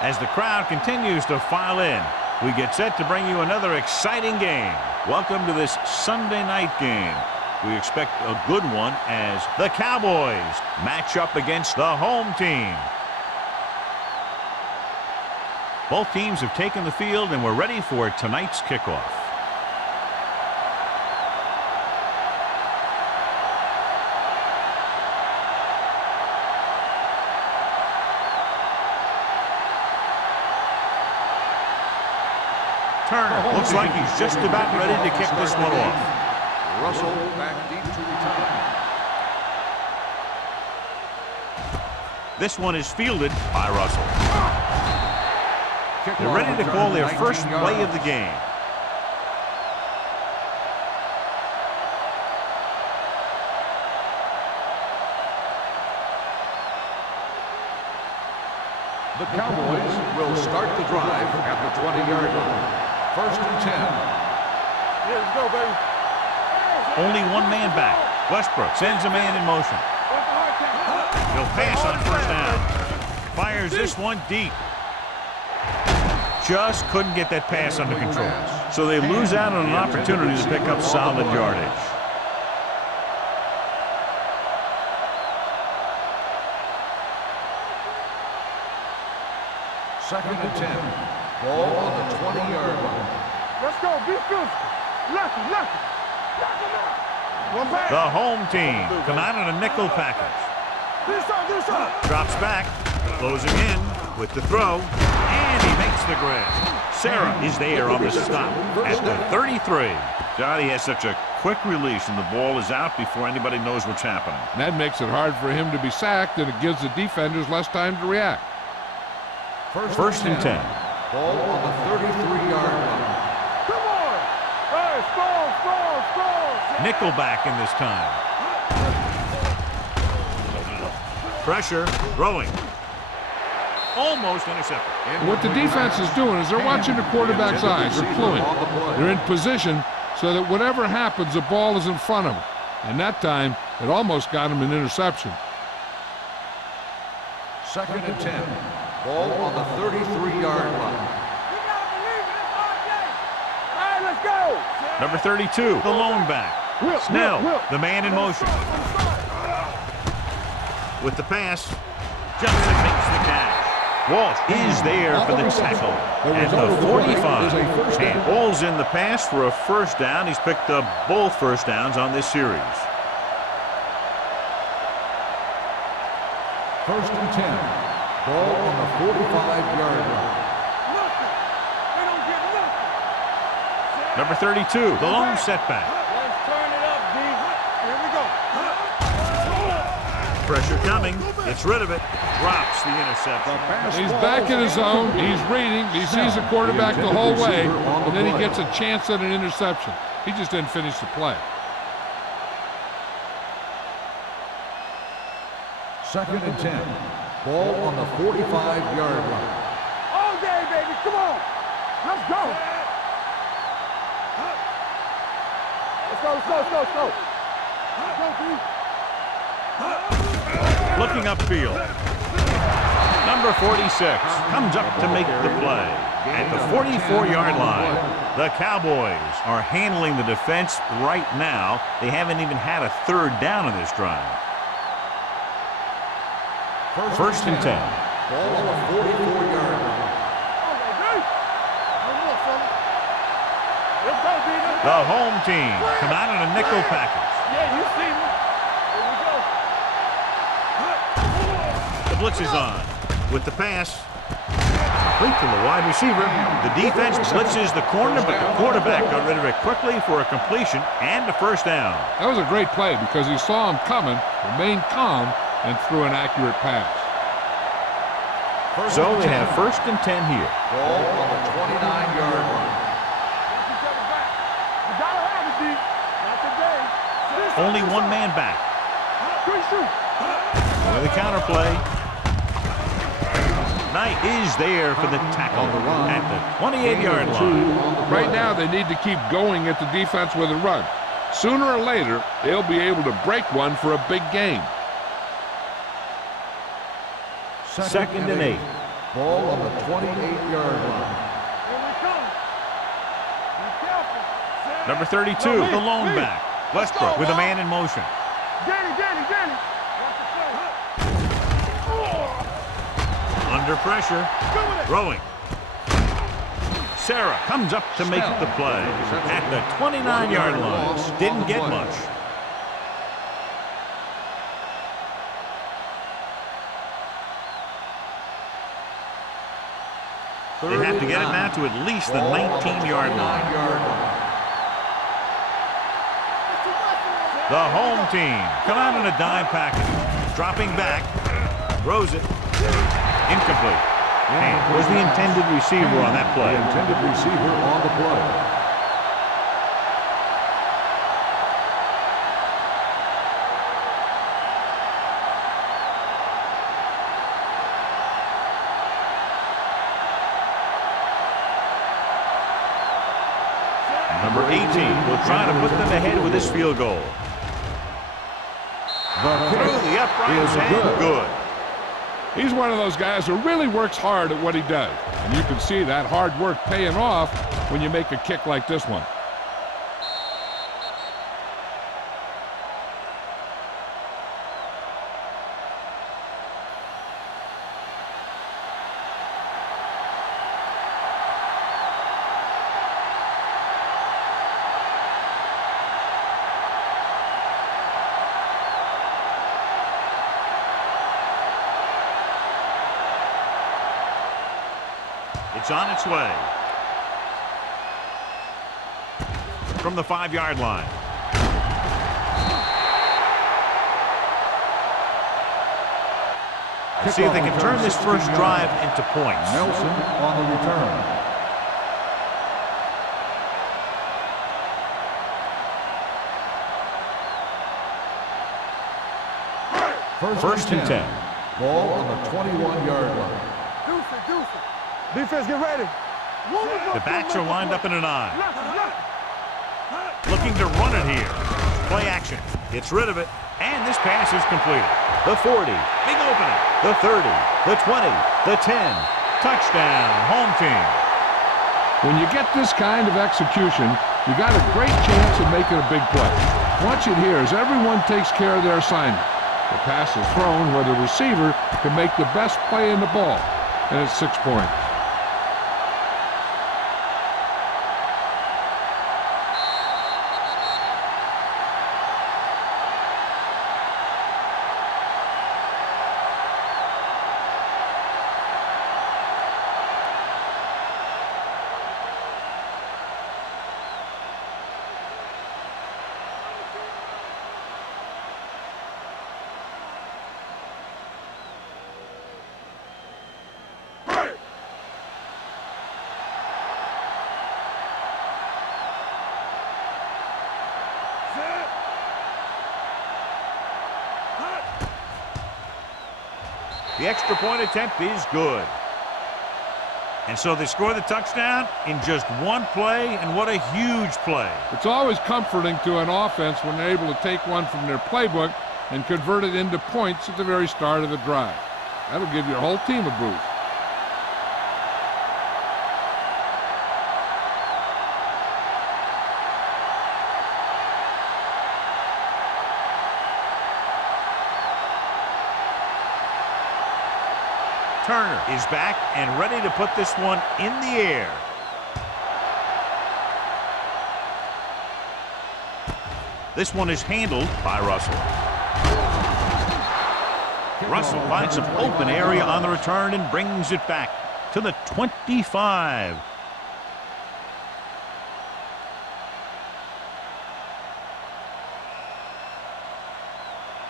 As the crowd continues to file in, we get set to bring you another exciting game. Welcome to this Sunday night game. We expect a good one as the Cowboys match up against the home team. Both teams have taken the field and we're ready for tonight's kickoff. Turner looks like he's just about ready to kick this one off. Russell back deep to return. This one is fielded by Russell. They're ready to call their first play of the game. The Cowboys will start the drive at the 20-yard line. First and 10. Yeah, let's go, baby. Only one man back. Westbrook sends a man in motion. He'll pass on first down. Fires this one deep. Just couldn't get that pass under control. So they lose out on an opportunity to pick up solid yardage. Second and 10. Ball on the 20-yard line. Let's go. Be physical. Left. The home team come out in a nickel package. Drops back, closing in with the throw, and he makes the grab. Sarah is there on the stop at the 33. Johnny has such a quick release and the ball is out before anybody knows what's happening. And that makes it hard for him to be sacked, and it gives the defenders less time to react. First and 10. Ball on the 33-yard line. Come on. Hey, score. Nickelback in this time. Pressure, throwing. Almost intercepted. What the defense is doing is they're watching the quarterback's eyes. They're cluing. They're in position so that whatever happens, the ball is in front of them. And that time, it almost got him an interception. Second and 10. Ball on the 33-yard line. Hey, let's go. Number 32, the lone back. Snell, the man in motion. With the pass, Johnson makes the catch. Walsh is there for the tackle at the 45. And Ball's in the pass for a first down. He's picked up both first downs on this series. First and 10. Ball on the 45-yard line. Number 32, the lone setback. Let's turn it up, D. Here we go. Pressure coming, gets rid of it, drops the interception. He's back in his zone. He's reading. He sees the quarterback the whole way, and then he gets a chance at an interception. He just didn't finish the play. Second and 10. Ball on the 45-yard line. All day, baby. Come on. Let's go. Let's go. Looking upfield. Number 46 comes up to make the play. At the 44-yard line, the Cowboys are handling the defense right now. They haven't even had a third down in this drive. First and 10. Ball on the 44-yard line. The home team come out in a nickel package. Yeah, you see me. Here we go. The blitz is on. With the pass, complete to the wide receiver. The defense blitzes the corner, but the quarterback got rid of it quickly for a completion and a first down. That was a great play because he saw him coming, remained calm, and threw an accurate pass. So they have first and 10 here. Ball on the 29-yard line. Only one man back. With the counter play. Knight is there for the tackle at the 28-yard line. Right now, they need to keep going at the defense with a run. Sooner or later, they'll be able to break one for a big game. Second and 8. Ball on the 28-yard line. Here we come. Be careful. Number 32, the lone back. Westbrook with a man in motion. Danny. Watch the play. Under pressure. Throwing. Sarah comes up to make the play. At the 29-yard line. Didn't get much. They have to get it now to at least the 19-yard line. The home team come out in a dime package. Dropping back. Throws it. Incomplete. And was the intended receiver on that play. The intended receiver on the play. Number 18 will try to put them ahead with this field goal. Through the uprights and good. He's one of those guys who really works hard at what he does. And you can see that hard work paying off when you make a kick like this one. It's on its way. From the 5-yard line. See if they can turn this first drive into points. Nelson on the return. First and 10. Ball on the 21-yard line. Deuce it. Defense, get ready. The backs are lined up in an eye. Looking to run it here. Play action. Gets rid of it. And this pass is completed. The 40. Big opening. The 30. The 20. The 10. Touchdown. Home team. When you get this kind of execution, you got a great chance of making a big play. Watch it here as everyone takes care of their assignment. The pass is thrown where the receiver can make the best play in the ball. And it's 6 points. The extra point attempt is good. And so they score the touchdown in just one play, and what a huge play. It's always comforting to an offense when they're able to take one from their playbook and convert it into points at the very start of the drive. That'll give your whole team a boost. Turner is back and ready to put this one in the air. This one is handled by Russell. Russell finds some open area on the return and brings it back to the 25.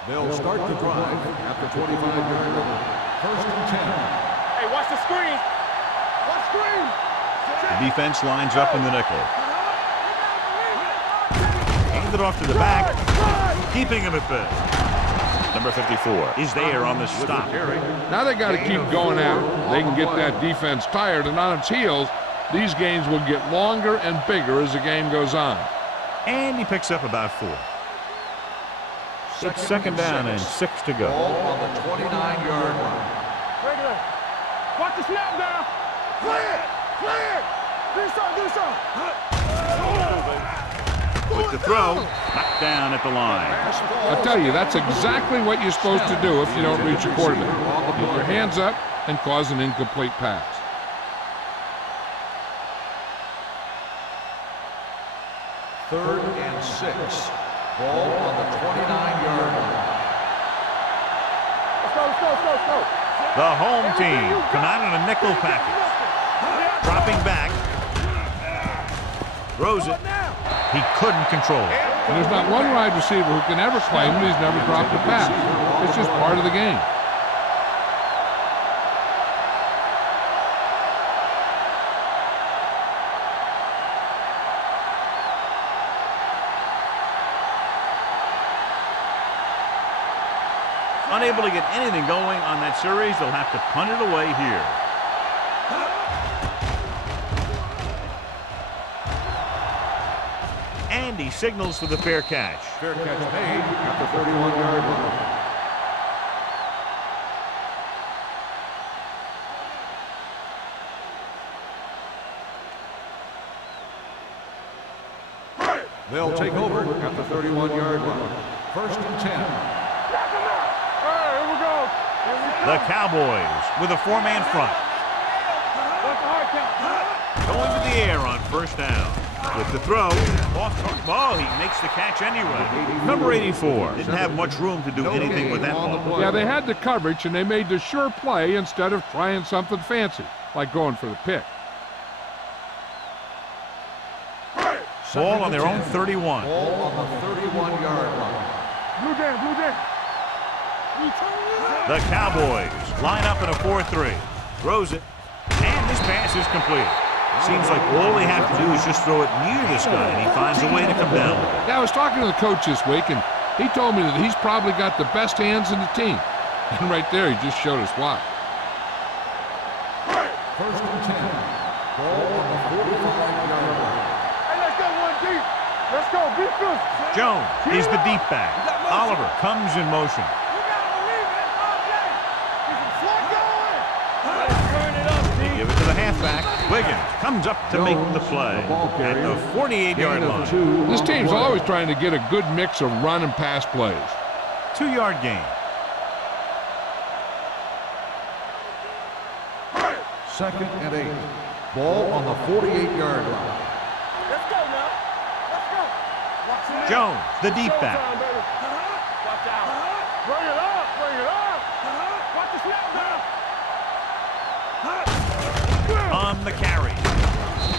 They'll start the drive at the 25-yard line. First and 10. Hey, watch the screen. Watch screen. The defense lines up in the nickel. Hand it off to the back, keeping him at bay. Number 54 is there on the stop. Now they got to keep going at it. They can get that defense tired and on its heels. These games will get longer and bigger as the game goes on. And he picks up about 4. It's second down and 6 to go. Ball on the 29-yard line. Watch the snap now. Clear. Clear. Do something. With the throw, knocked down at the line. I tell you, that's exactly what you're supposed to do if you don't reach your quarterback. Get your hands up and cause an incomplete pass. Third and 6. Ball on the 29-yard line. Let's go. The home team come out in a nickel package. Dropping back. Throws it. He couldn't control it. And there's not one wide receiver who can ever claim that he's never dropped a pass. It's just part of the game. Unable to get anything going on that series, they'll have to punt it away here. And he signals for the fair catch. Fair catch made at the 31-yard line. They'll take over at the 31-yard line. First and 10. The Cowboys with a 4-man front. Going to the air on first down. With the throw, off ball, he makes the catch anyway. Number 84 didn't have much room to do anything with that ball. Yeah, they had the coverage, and they made the sure play instead of trying something fancy, like going for the pick. Ball on their own 31. Ball on the 31-yard line. Blue game. The Cowboys line up in a 4-3. Throws it, and this pass is complete. Seems like all they have to do is just throw it near this guy, and he finds a way to come down. Yeah, I was talking to the coach this week, and he told me that he's probably got the best hands in the team. And right there, he just showed us why. First and 10. Ball on the 45-yard line. Hey, let's go one deep. Let's go. Be good. Jones is the deep back. Oliver comes in motion. Give it to the halfback. Wiggins comes up to make the play at the 48-yard line. This team's always trying to get a good mix of run and pass plays. 2-yard gain. Second and 8. Ball on the 48-yard line. Let's go now. Let's go. Jones, the deep back. Watch out. Bring it up. Watch the snap now. On the carry.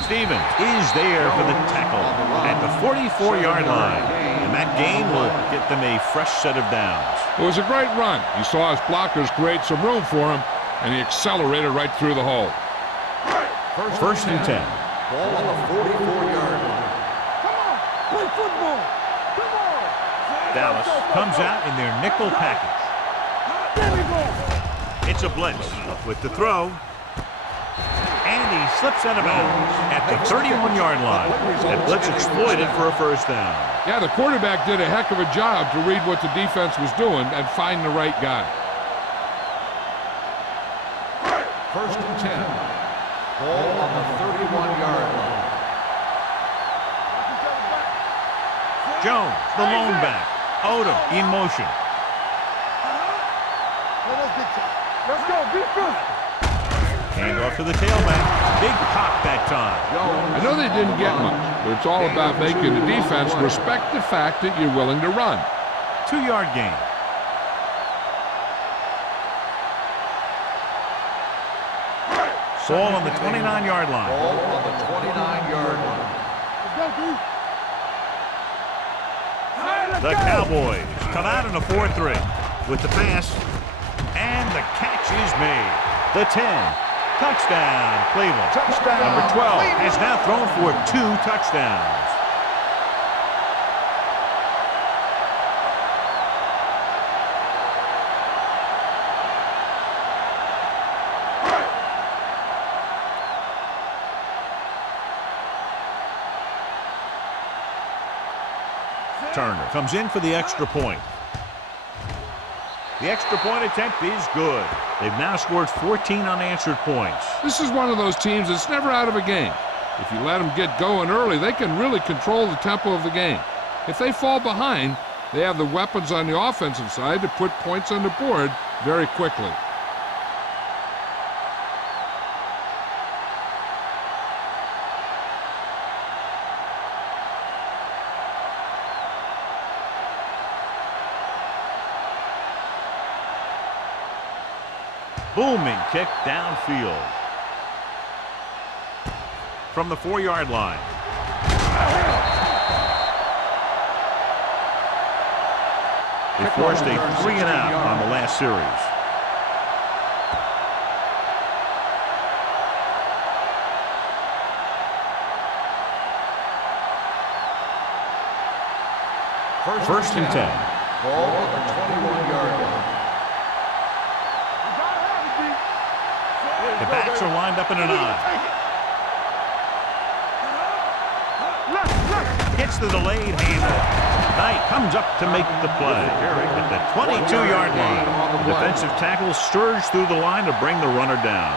Stevens is there for the tackle at the 44-yard line. And that gain will get them a fresh set of downs. It was a great run. He saw his blockers create some room for him, and he accelerated right through the hole. First and 10. Ball on the 44-yard line. Come on. Play football. Come on. Dallas comes out in their nickel package. There we go. It's a blitz with the throw. And he slips out of bounds at the 31-yard line. That blitz exploited for a first down. Yeah, the quarterback did a heck of a job to read what the defense was doing and find the right guy. First and 10. Ball on the 31-yard line. Jones, the lone back. Odom in motion. Let's go. Be good. Hand off to the tailback. Big pop that time. I know they didn't get much, but it's all about making the defense respect the fact that you're willing to run. 2-yard gain. Ball on the 29-yard line. Ball on the 29-yard line. Let's go, D. The Cowboys come out in a 4-3 with the pass, and the catch is made. The 10. Touchdown, Cleveland. Touchdown. Number 12 has now thrown for 2 touchdowns. Turner comes in for the extra point. The extra point attempt is good. They've now scored 14 unanswered points. This is one of those teams that's never out of a game. If you let them get going early, they can really control the tempo of the game. If they fall behind, they have the weapons on the offensive side to put points on the board very quickly. Booming kick downfield. From the 4-yard line. They forced a 3-and-out on the last series. First and 10. Ball on the 21-yard line. The backs are lined up in an I. Gets the delayed handoff. Knight comes up to make the play at the 22-yard line. The defensive tackle surged through the line to bring the runner down.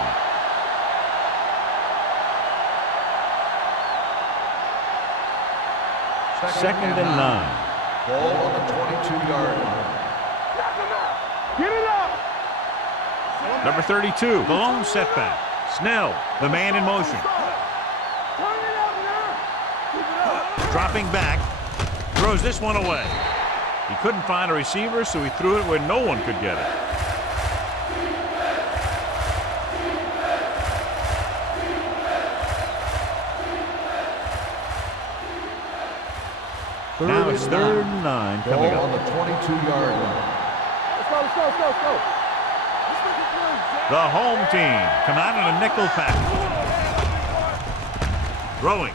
Second and 9. Ball on the 22-yard line. Get it up! Number 32, the lone setback. Snell, the man in motion. Turn it up now! Keep it up! Dropping back, throws this one away. He couldn't find a receiver, so he threw it where no one could get it. Now it's 3rd and 9 coming Ball on up. the 22-yard line. Let's go, let's go, let's go, let's go! The home team come out in a nickel package. Throwing.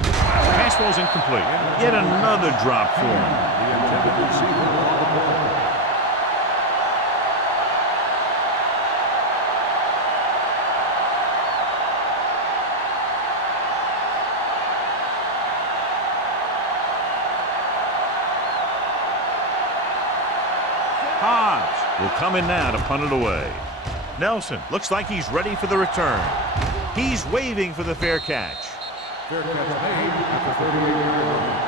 Pass ball's incomplete. Yet another drop for him. The intended receiver on the ball. Hobbs will come in now to punt it away. Nelson looks like he's ready for the return. He's waving for the fair catch. Fair catch made at the 38-yard line.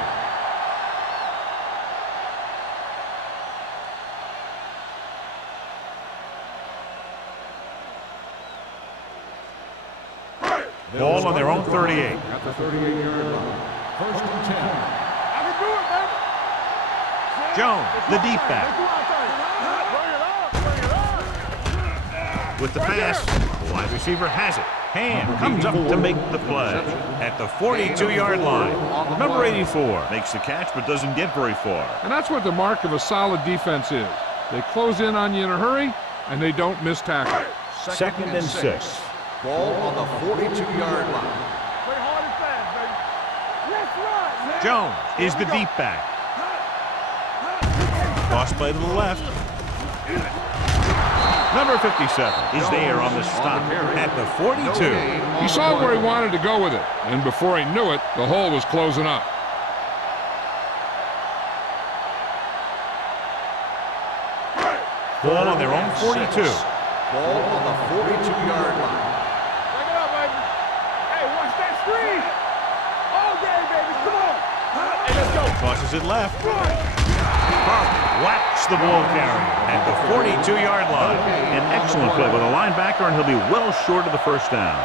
Ball on their own 38. At the 38-yard line. First and 10. I can do it, baby! Jones, the deep back. Bring it up! Bring it up! With the pass, the wide receiver has it. Hand comes up to make the play at the 42-yard line. Number 84 makes the catch but doesn't get very far. And that's what the mark of a solid defense is. They close in on you in a hurry, and they don't miss tackle. Second and 6. Ball on the 42-yard line. Play hard and fast, baby. Let's run! Jones is the deep back. Cross play to the left. Number 57 is there on the stop at the 42. He saw where he wanted to go with it, and before he knew it, the hole was closing up. Ball on their own 42. Ball on the 42-yard line. Bring it up, baby. Hey, watch that screen. All day, baby. Come on. Hey, let's go. Tosses it left. Whacks the ball carrier at the 42-yard line. An excellent play by the linebacker, and he'll be well short of the first down.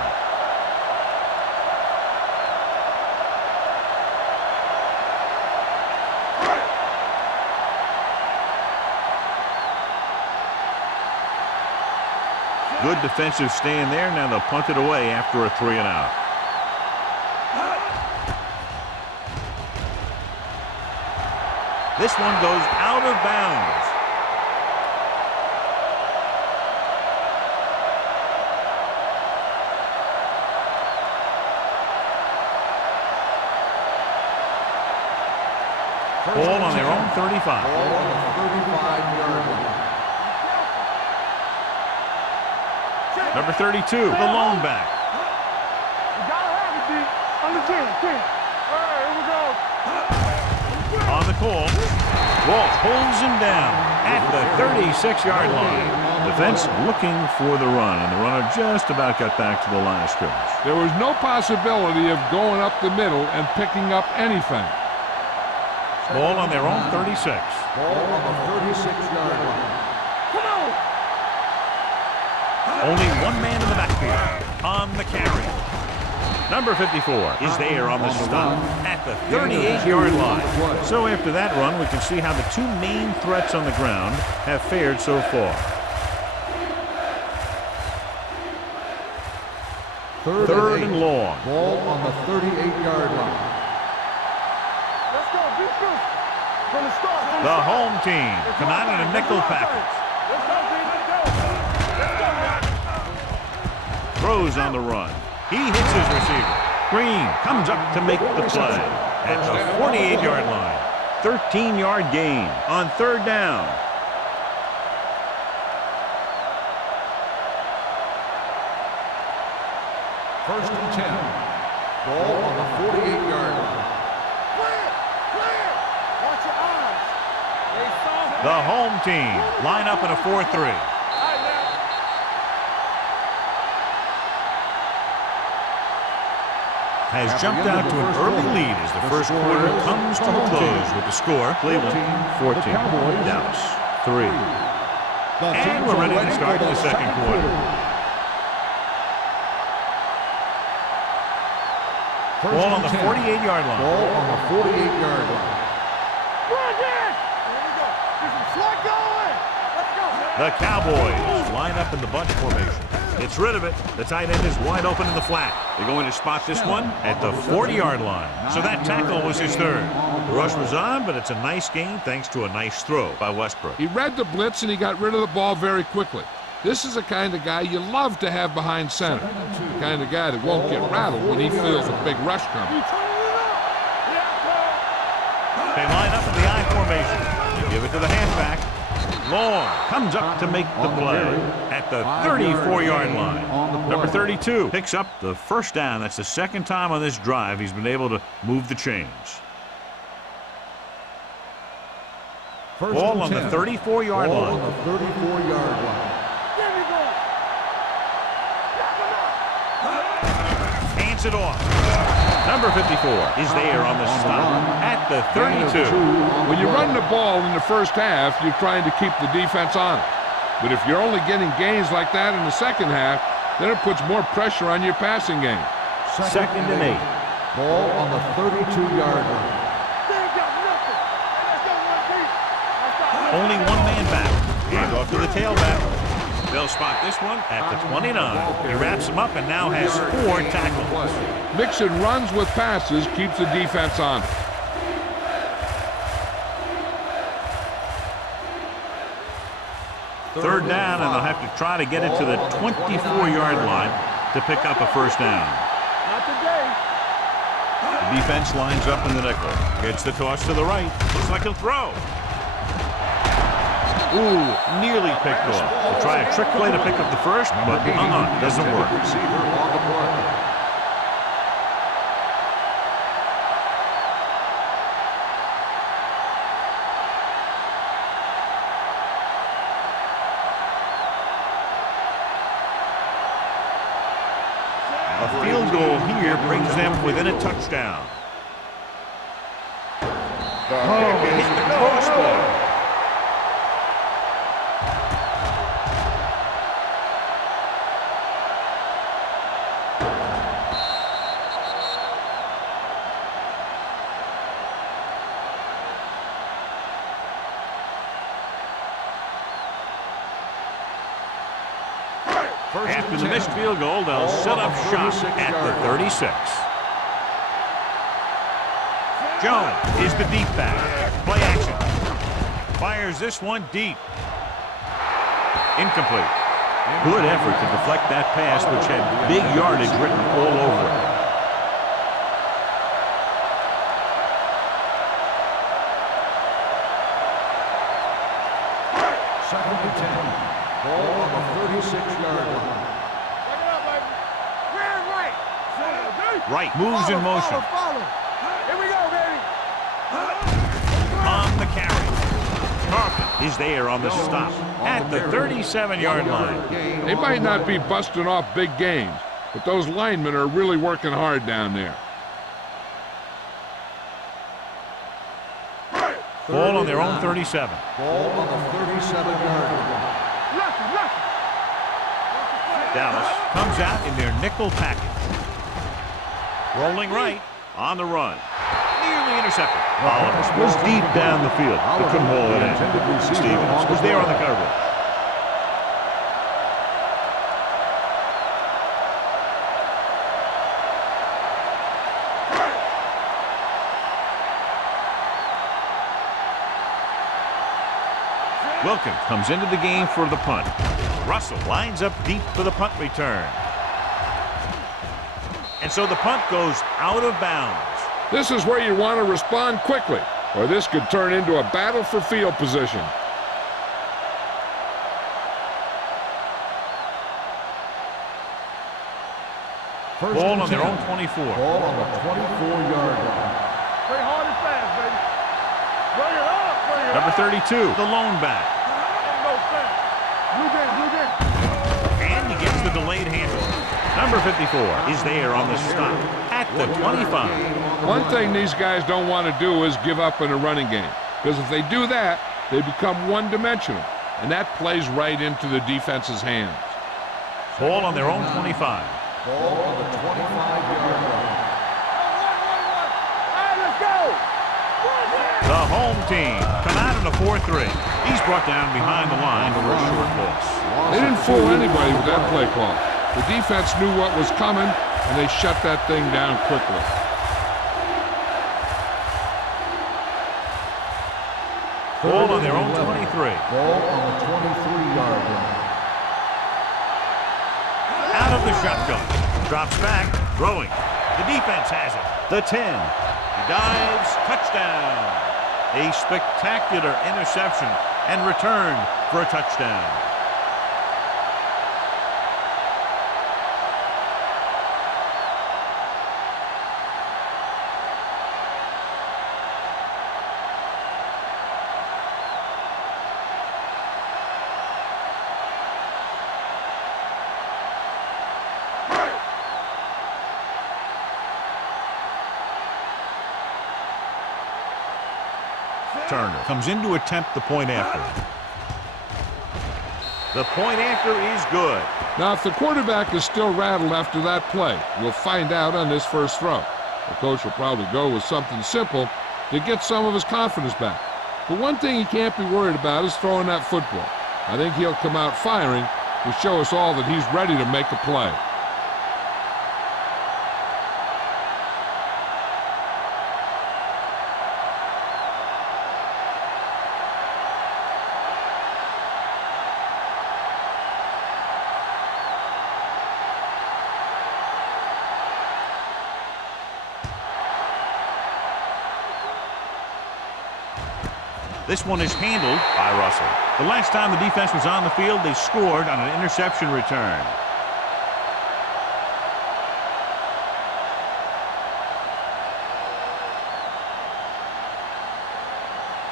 Good defensive stand there. Now they'll punt it away after a 3-and-out. This one goes out of bounds. Ball on their own 35. Ball on the 35-yard line. Number 32, the lone back. You gotta have it, D. On the 10. All right, here we go. On the call. Walt pulls him down at the 36-yard line. Defense looking for the run, and the runner just about got back to the line of scrimmage. There was no possibility of going up the middle and picking up anything. Ball on their own 36. Ball on the 36-yard line. Only one man in the backfield on the carry. Number 54 is there on the stop at the 38-yard line. So after that run, we can see how the two main threats on the ground have fared so far. Third and long. Ball on the 38-yard line. Let's go, defense. From the start. The home team come out in a nickel package. Let's go, defense. Let's go. Throws on the run. He hits his receiver. Green comes up to make the play at the 48-yard line. 13-yard gain on third down. First and 10. Ball on the 48-yard line. Clear. Watch your eyes. They saw. The home team line up in a 4-3. Has jumped out to an early lead as the first quarter comes to a close with the score. Cleveland 14, Dallas 3. And we're ready to start the second quarter. Ball on the 48-yard line. Ball on the 48-yard line. Run it. Here we go. There's some slug going. Let's go. The Cowboys line up in the bunch formation. It's rid of it. The tight end is wide open in the flat. They're going to spot this one at the 40-yard line. So that tackle was his third. The rush was on, but it's a nice gain thanks to a nice throw by Westbrook. He read the blitz and he got rid of the ball very quickly. This is the kind of guy you love to have behind center. The kind of guy that won't get rattled when he feels a big rush coming. They line up in the I formation. They give it to the halfback. Long comes up to make the play at the 34-yard line. Number 32 picks up the first down. That's the second time on this drive he's been able to move the chains. Ball on the 34-yard line. On the 34-yard line. There we go. Hands it off. Number 54 is there on the stop at the 32. When you run the ball in the first half, you're trying to keep the defense on it. But if you're only getting gains like that in the second half, then it puts more pressure on your passing game. Second and 8. Ball on the 32-yard line. They ain't got nothing. Let's go, one Only one man back. Hand off to the tailback. They'll spot this one at the 29. He wraps him up and now has 4 tackles. Mixing runs with passes keeps the defense on. Third down, and they'll have to try to get it to the 24-yard line to pick up a first down. Not today. The defense lines up in the nickel. Gets the toss to the right. Looks like he'll throw. Ooh, nearly picked off. We'll try a trick play to pick up the first, but doesn't work. Receiver on the play. A field goal here brings them within a touchdown. Hit the crossbar. After the missed field goal, they'll set up shop at the 36. Jones is the deep back. Play action. Fires this one deep. Incomplete. Good effort to deflect that pass, which had big yardage written all over it. Second and 10. Ball on the 36-yard line. Check it out, baby. Rear right. Right moves in motion. Follow. Here we go, baby. On the carry. Second is there on the stop at the 37-yard line. They might not be busting off big gains, but those linemen are really working hard down there. Ball on their own 37. Ball on the 37-yard line. Dallas comes out in their nickel package. Rolling right on the run. Nearly intercepted. Oliver was deep down the field, but couldn't haul it in. Stevens was there on the coverage. Wilkins comes into the game for the punt. Russell lines up deep for the punt return. And so the punt goes out of bounds. This is where you want to respond quickly, or this could turn into a battle for field position. Ball on their own 24. Ball on the 24-yard line. Play hard and fast, baby. Bring it up, bring it Number up. 32, the lone back. Ain't no fast. Blue game. And he gets the delayed handoff. Number 54 is there on the stop at the 25. One thing these guys don't want to do is give up in a running game, because if they do that, they become one-dimensional, and that plays right into the defense's hands. Ball on their own 25. Ball on the 25-yard line. All right, let's go. The home team come out in a 4-3. He's brought down behind the line over a short loss. They didn't fool anybody with that play call. The defense knew what was coming, and they shut that thing down quickly. Ball on their own 23. Ball on the 23-yard line. Out of the shotgun. Drops back, throwing. The defense has it. The 10. He dives, touchdown. A spectacular interception and return for a touchdown. Turner comes in to attempt the point after. The point after is good. Now, if the quarterback is still rattled after that play, we'll find out on this first throw. The coach will probably go with something simple to get some of his confidence back. But one thing he can't be worried about is throwing that football. I think he'll come out firing to show us all that he's ready to make a play. This one is handled by Russell. The last time the defense was on the field, they scored on an interception return.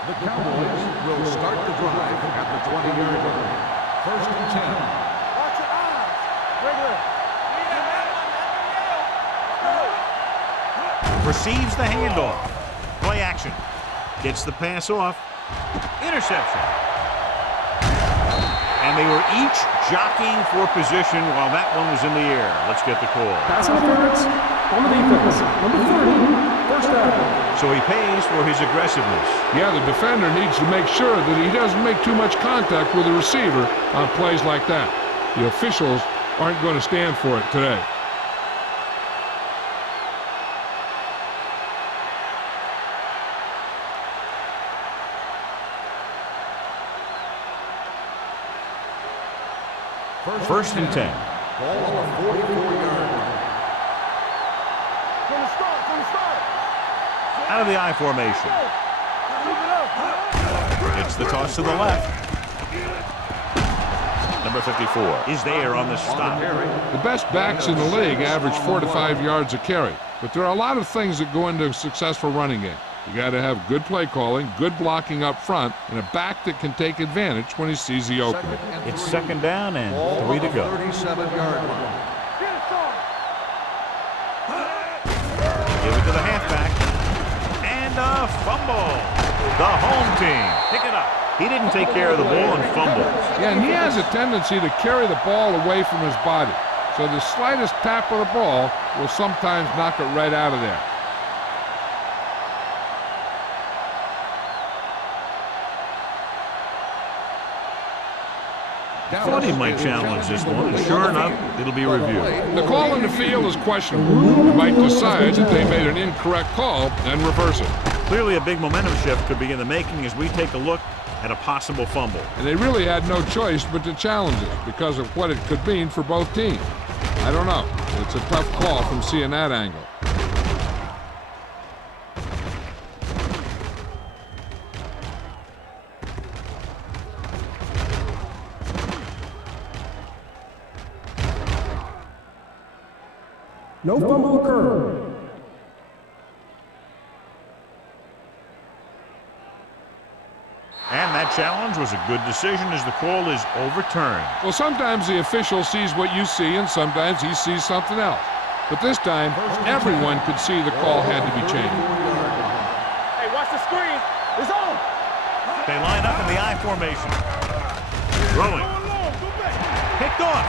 The Cowboys will start the drive at the 20-yard line. First and 10. Watch your eyes. Regular. Receives the handoff. Play action. Gets the pass off. Interception. And they were each jockeying for position while that one was in the air. Let's get the call. Pass interference on the defense. Number 30, first down. So he pays for his aggressiveness. Yeah, the defender needs to make sure that he doesn't make too much contact with the receiver on plays like that. The officials aren't going to stand for it today. First and 10. Ball on the 44-yard line. From the start. Out of the I formation. It's the toss to the left. Number 54 is there on the stop. The best backs in the league average 4 to 5 yards a carry, but there are a lot of things that go into a successful running game. You got to have good play calling, good blocking up front, and a back that can take advantage when he sees the opening. It's second down and Ball 3 to on the go. 37-yard line. Give it to the halfback. And a fumble. The home team pick it up. He didn't take care of the ball and fumbled. Yeah, and he has a tendency to carry the ball away from his body. So the slightest tap of the ball will sometimes knock it right out of there. Thought he might challenge this one, and sure enough, it'll be reviewed. The call in the field is questionable. You might decide that they made an incorrect call and reverse it. Clearly a big momentum shift could be in the making as we take a look at a possible fumble. And they really had no choice but to challenge it because of what it could mean for both teams. I don't know. It's a tough call from seeing that angle. No fumble occurred. And that challenge was a good decision as the call is overturned. Well, sometimes the official sees what you see and sometimes he sees something else. But this time, everyone could see the call had to be changed. Hey, watch the screen. It's on. They line up in the I formation. Throwing. Picked off.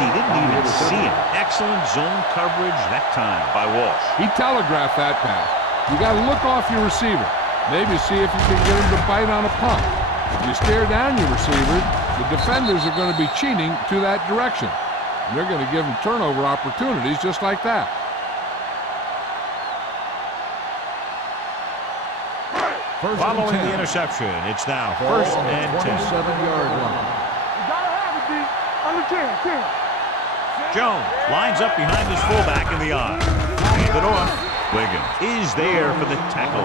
He didn't even see it. Excellent zone coverage that time by Walsh. He telegraphed that pass. You got to look off your receiver. Maybe see if you can get him to bite on a pump. If you stare down your receiver, the defenders are going to be cheating to that direction. And they're going to give him turnover opportunities just like that. Following the interception, it's now first and 10. 27-yard line. You gotta have it, D. Under 10. Jones lines up behind his fullback in the I. Hand it off. Wiggins is there for the tackle.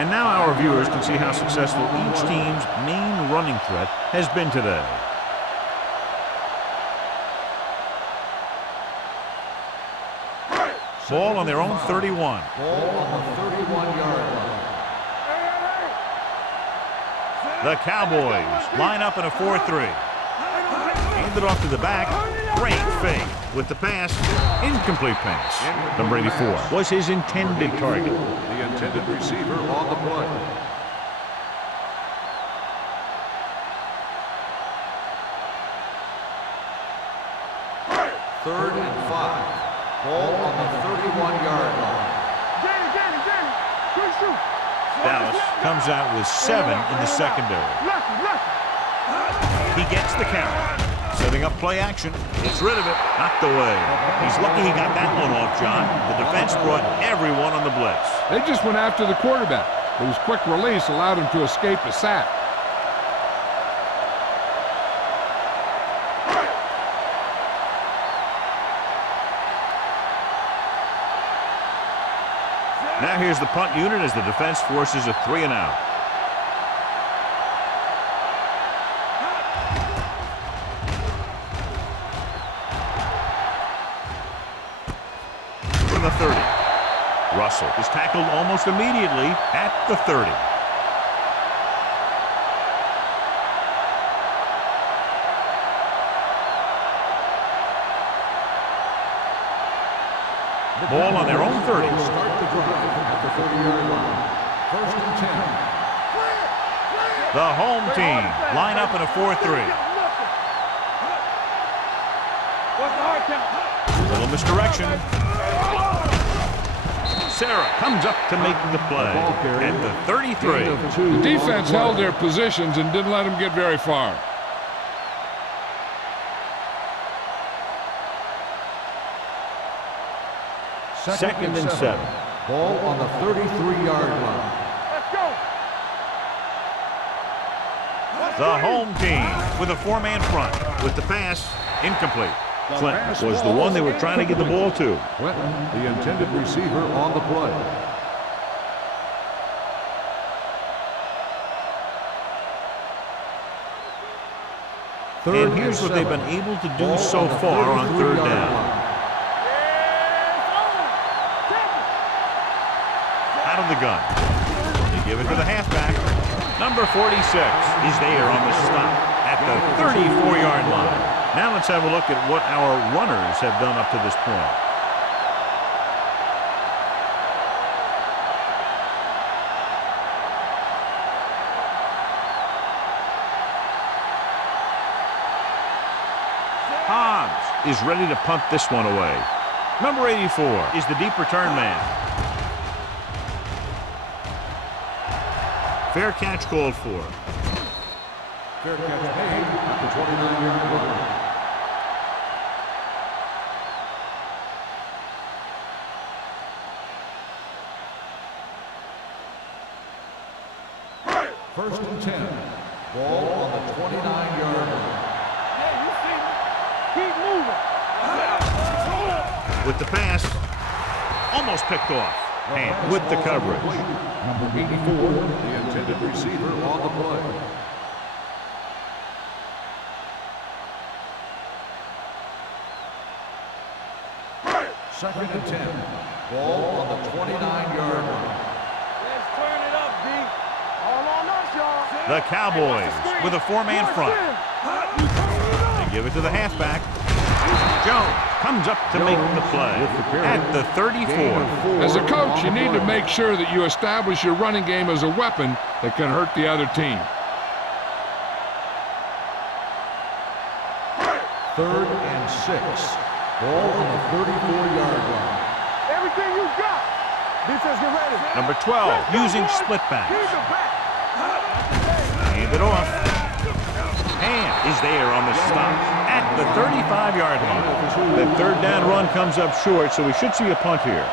And now our viewers can see how successful each team's main running threat has been today. Ball on their own 31. Ball on the 31-yard line. The Cowboys line up in a 4-3. Hand it off to the back. Great fake with the pass. Incomplete pass. Number 84 was his intended target. The intended receiver on the play. Third and 5. Ball on the 31-yard line. Danny. Quick shoot. Dallas comes out with 7 in the secondary. He gets the count. Setting up play action. Gets rid of it. Knocked away. He's lucky he got that one off, John. The defense brought everyone on the blitz. They just went after the quarterback, but his quick release allowed him to escape a sack. Now here's the punt unit as the defense forces a 3-and-out. From the 30. Russell is tackled almost immediately at the 30. Ball on their own 30. Start the drive at the 30-yard line. First and 10. The home team line up in a 4-3. What's the hard count? Little misdirection. Sarah comes up to make the play at the 33. The defense held their positions and didn't let them get very far. Second and 7. Ball on the 33-yard line. Let's go. The home team with a 4-man front with the pass incomplete. Clinton was the one they were trying to get the ball to. Clinton, the intended receiver on the play. And here's what they've been able to do so far on third down. out of the gun. They give it to the halfback. Number 46 is there on the stop at the 34-yard line. Now let's have a look at what our runners have done up to this point. Hobbs is ready to punt this one away. Number 84 is the deep return man. Fair catch called for. Fair catch made at the 29-yard line. First and 10. Ball on the 29-yard line. Yeah, you see me. Keep moving. With the pass, almost picked off. And with the coverage. Number 84, the intended receiver on the play. Second and 10. Ball on the 29-yard line. Let's turn it up, D. All on us, y'all. The Cowboys with a four-man front. They give it to the halfback. Jones comes up to make the play at the 34. As a coach, you need to make sure that you establish your running game as a weapon that can hurt the other team. Third and 6. Ball on the 34-yard line. Everything you got. Defense, get ready. Number 12 using split back. He's a back. Hand it off. And is there on the stop at the 35-yard line. The third down run comes up short, so we should see a punt here.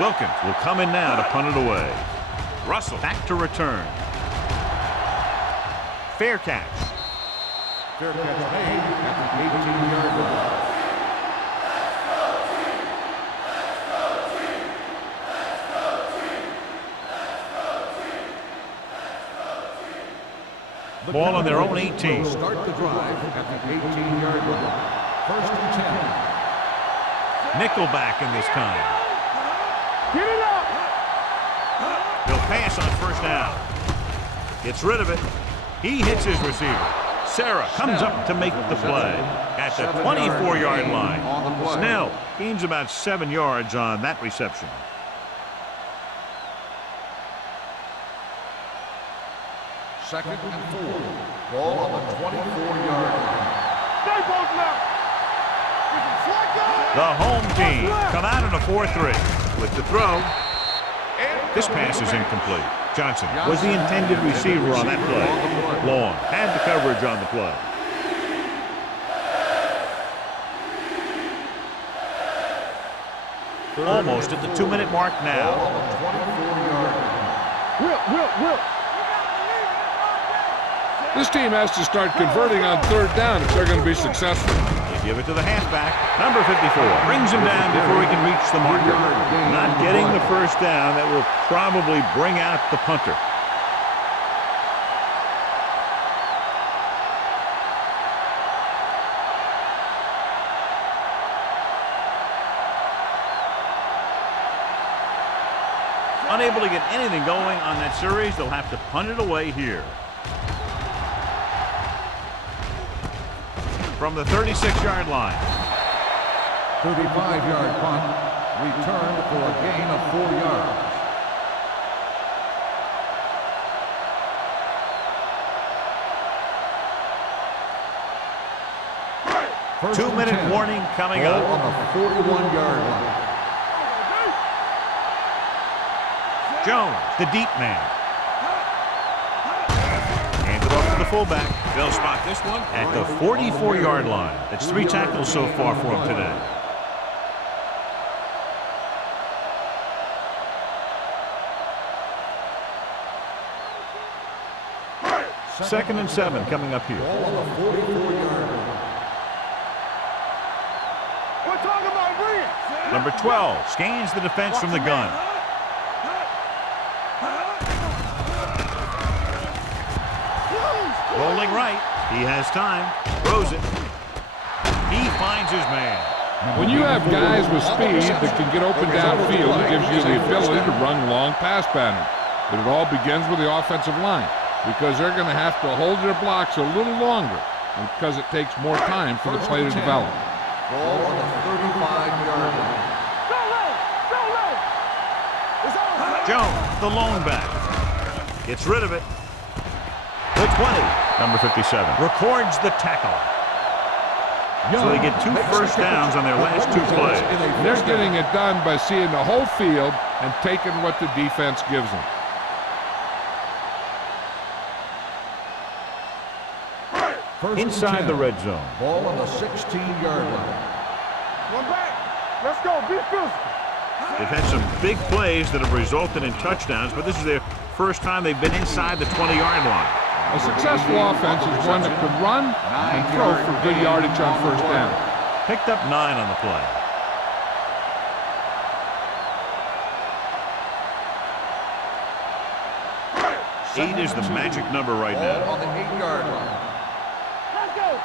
Wilkins will come in now to punt it away. Russell back to return. Fair catch. Fair catch made at the 18-yard line. Ball on their own 18. Start the drive at the 18-yard line. First and 10. Nickelback in this time. Get it up. He'll pass on first down. Gets rid of it. He hits his receiver. Sarah comes up to make the play at the 24-yard line. Snell gains about 7 yards on that reception. Second and 4. Ball on the 24-yard line. They both left. The home team come out in a 4-3 with the throw. This pass is incomplete. Johnson was the intended receiver on that play. Long had the coverage on the play. Almost at the 2-minute mark now. Will. This team has to start converting on third down if they're going to be successful. They give it to the halfback. Number 54 brings him down before he can reach the marker. Not getting the first down. That will probably bring out the punter. Unable to get anything going on that series, they'll have to punt it away here. From the 36-yard line. 35-yard punt, returned for a gain of 4 yards. First 2-minute warning coming up. On the 41-yard line. Jones, the deep man. Hand it off to the fullback. They'll spot this one at the 44-yard line. That's 3 tackles so far for him today. Second and 7 coming up here. Ball on the 44-yard line. We're talking about Reed. Number 12 scans the defense from the gun. Rolling right. He has time. Throws it. He finds his man. When you have guys with speed that can get open downfield, it gives you the ability to run long pass patterns. But it all begins with the offensive line, because they're going to have to hold their blocks a little longer, and because it takes more time for the play to develop. Ball on the 35-yard line. Jones, the lone back. Gets rid of it. The 20. Number 57. Records the tackle. So they get 2 first downs on their last 2 plays. They're getting it done by seeing the whole field and taking what the defense gives them. Inside the red zone. Ball on the 16-yard line. One back. Let's go. Be physical. They've had some big plays that have resulted in touchdowns, but this is their first time they've been inside the 20-yard line. A successful offense is one that can run and throw for good yardage on first down. Picked up 9 on the play. Eight is the magic number right Ball now. on the 8-yard line. Let's go.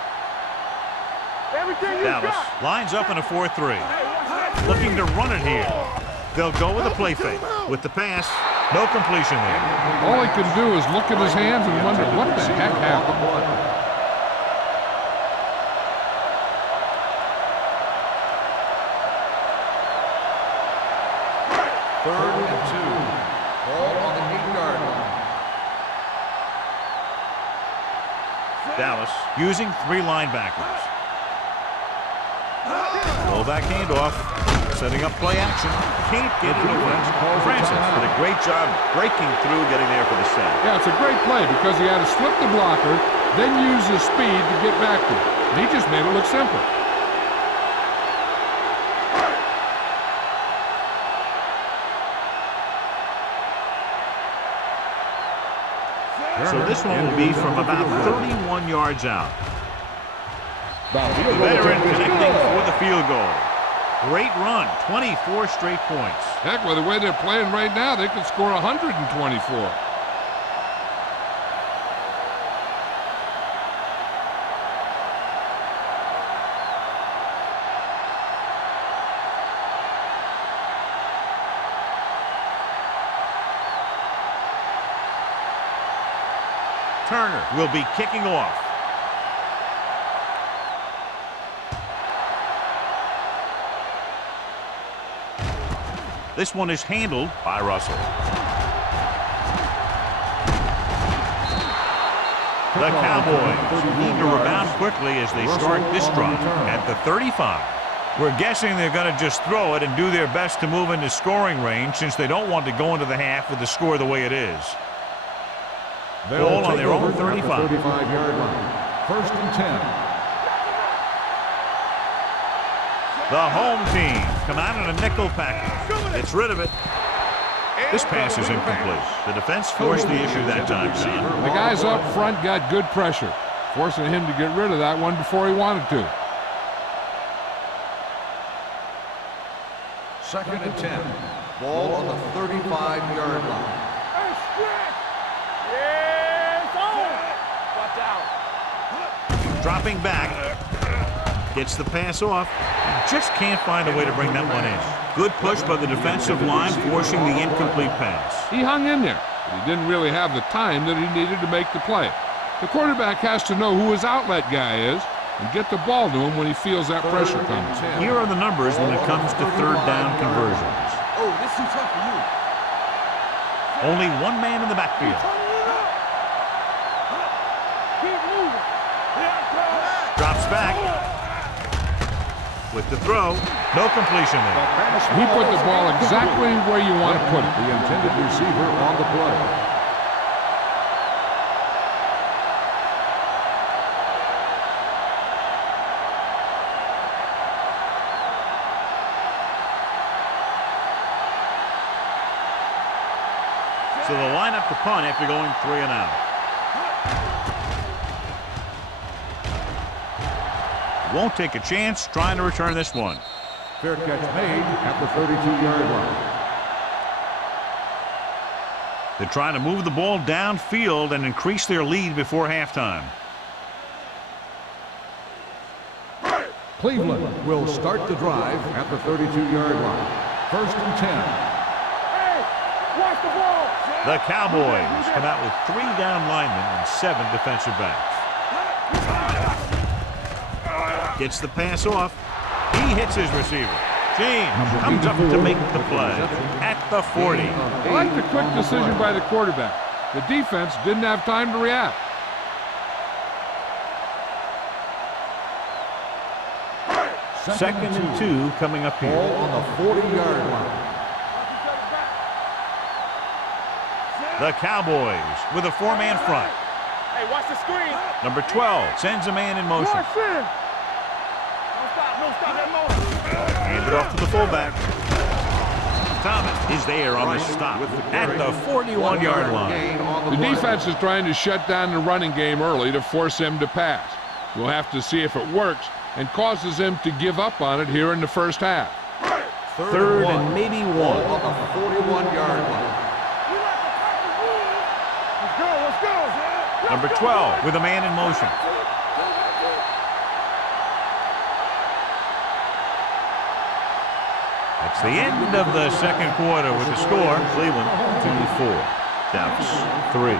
Everything you Dallas got. lines up in a 4-3. Looking to run it here. They'll go with a play fake. With the pass, no completion there. All he can do is look at his hands and wonder what the heck happened. Third and 2. Ball on the 8-yard line. Dallas using 3 linebackers. Fullback handoff. Setting up play action. Can't get it away. Francis did a great job breaking through, getting there for the sack. Yeah, it's a great play because he had to slip the blocker, then use his speed to get back to it. And he just made it look simple. So this one will be from about 31 yards out. The veteran connecting for the field goal. Great run, 24 straight points. Heck, with the way they're playing right now, they could score 124. Turner will be kicking off. This one is handled by Russell. The Cowboys need to rebound quickly as they start this drive at the 35. We're guessing they're going to just throw it and do their best to move into scoring range since they don't want to go into the half with the score the way it is. Ball on their own 35. 35-yard line. First and 10. The home team come out in a nickel package. Gets rid of it. This pass is incomplete. The defense forced the issue that time, John. The guys up front got good pressure, forcing him to get rid of that one before he wanted to. Second and 10. Ball on the 35-yard line. Dropping back. Gets the pass off. Just can't find a way to bring that one in. Good push by the defensive line, forcing the incomplete pass. He hung in there, but he didn't really have the time that he needed to make the play. The quarterback has to know who his outlet guy is and get the ball to him when he feels that pressure coming. Here are the numbers when it comes to third down conversions. Oh, this is too tough for you. Only one man in the backfield. Keep moving. Drops back. With the throw, no completion there. He put the ball exactly where you want to put it. The intended receiver on the play. So they'll line up the punt after going 3 and out. Won't take a chance trying to return this one. Fair catch made at the 32-yard line. They're trying to move the ball downfield and increase their lead before halftime. Cleveland will start the drive at the 32-yard line. 1st and 10. Hey, watch the ball. The Cowboys come out with 3 down linemen and 7 defensive backs. Gets the pass off. He hits his receiver. James comes up to make the play at the 40. I like the quick decision by the quarterback. The defense didn't have time to react. Second and 2 coming up here. Ball on the 40-yard line. The Cowboys with a 4-man front. Hey, watch the screen. Number 12 sends a man in motion. Watch it. Don't stop that motion. Hand it off to the fullback. Thomas is there on the stop at the 41-yard line. The defense is trying to shut down the running game early to force him to pass. We'll have to see if it works and causes him to give up on it here in the first half. Third and maybe 1. Ball on the 41-yard line. Let's go. Number 12 with a man in motion. That's the end of the second quarter with the score. Cleveland 24, Dallas 3.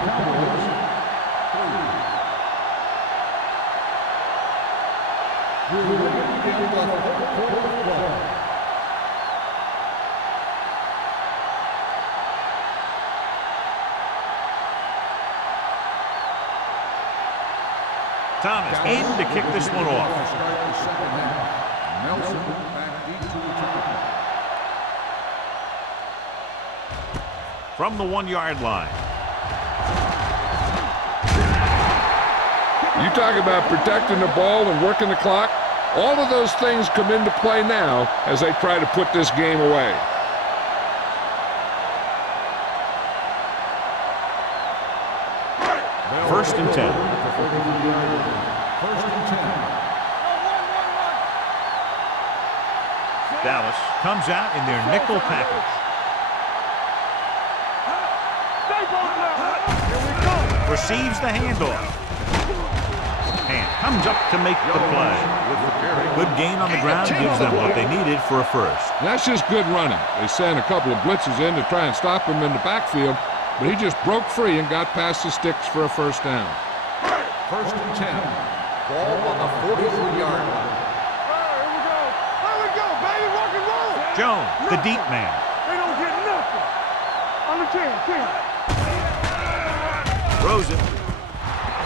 Thomas in to kick this one off. Nelson back deep to return. From the 1-yard line. You talk about protecting the ball and working the clock. All of those things come into play now as they try to put this game away. First and 10. 1st and 10. Dallas comes out in their nickel package. Receives the handoff. And comes up to make the play. Good gain on the ground gives them what they needed for a first. That's just good running. They sent a couple of blitzes in to try and stop him in the backfield, but he just broke free and got past the sticks for a first down. 1st and 10. Ball on the 43-yard line. Here we go. Here we go, baby. Rock and roll. Jones, the deep man. They don't get nothing. On the 10. Throws it.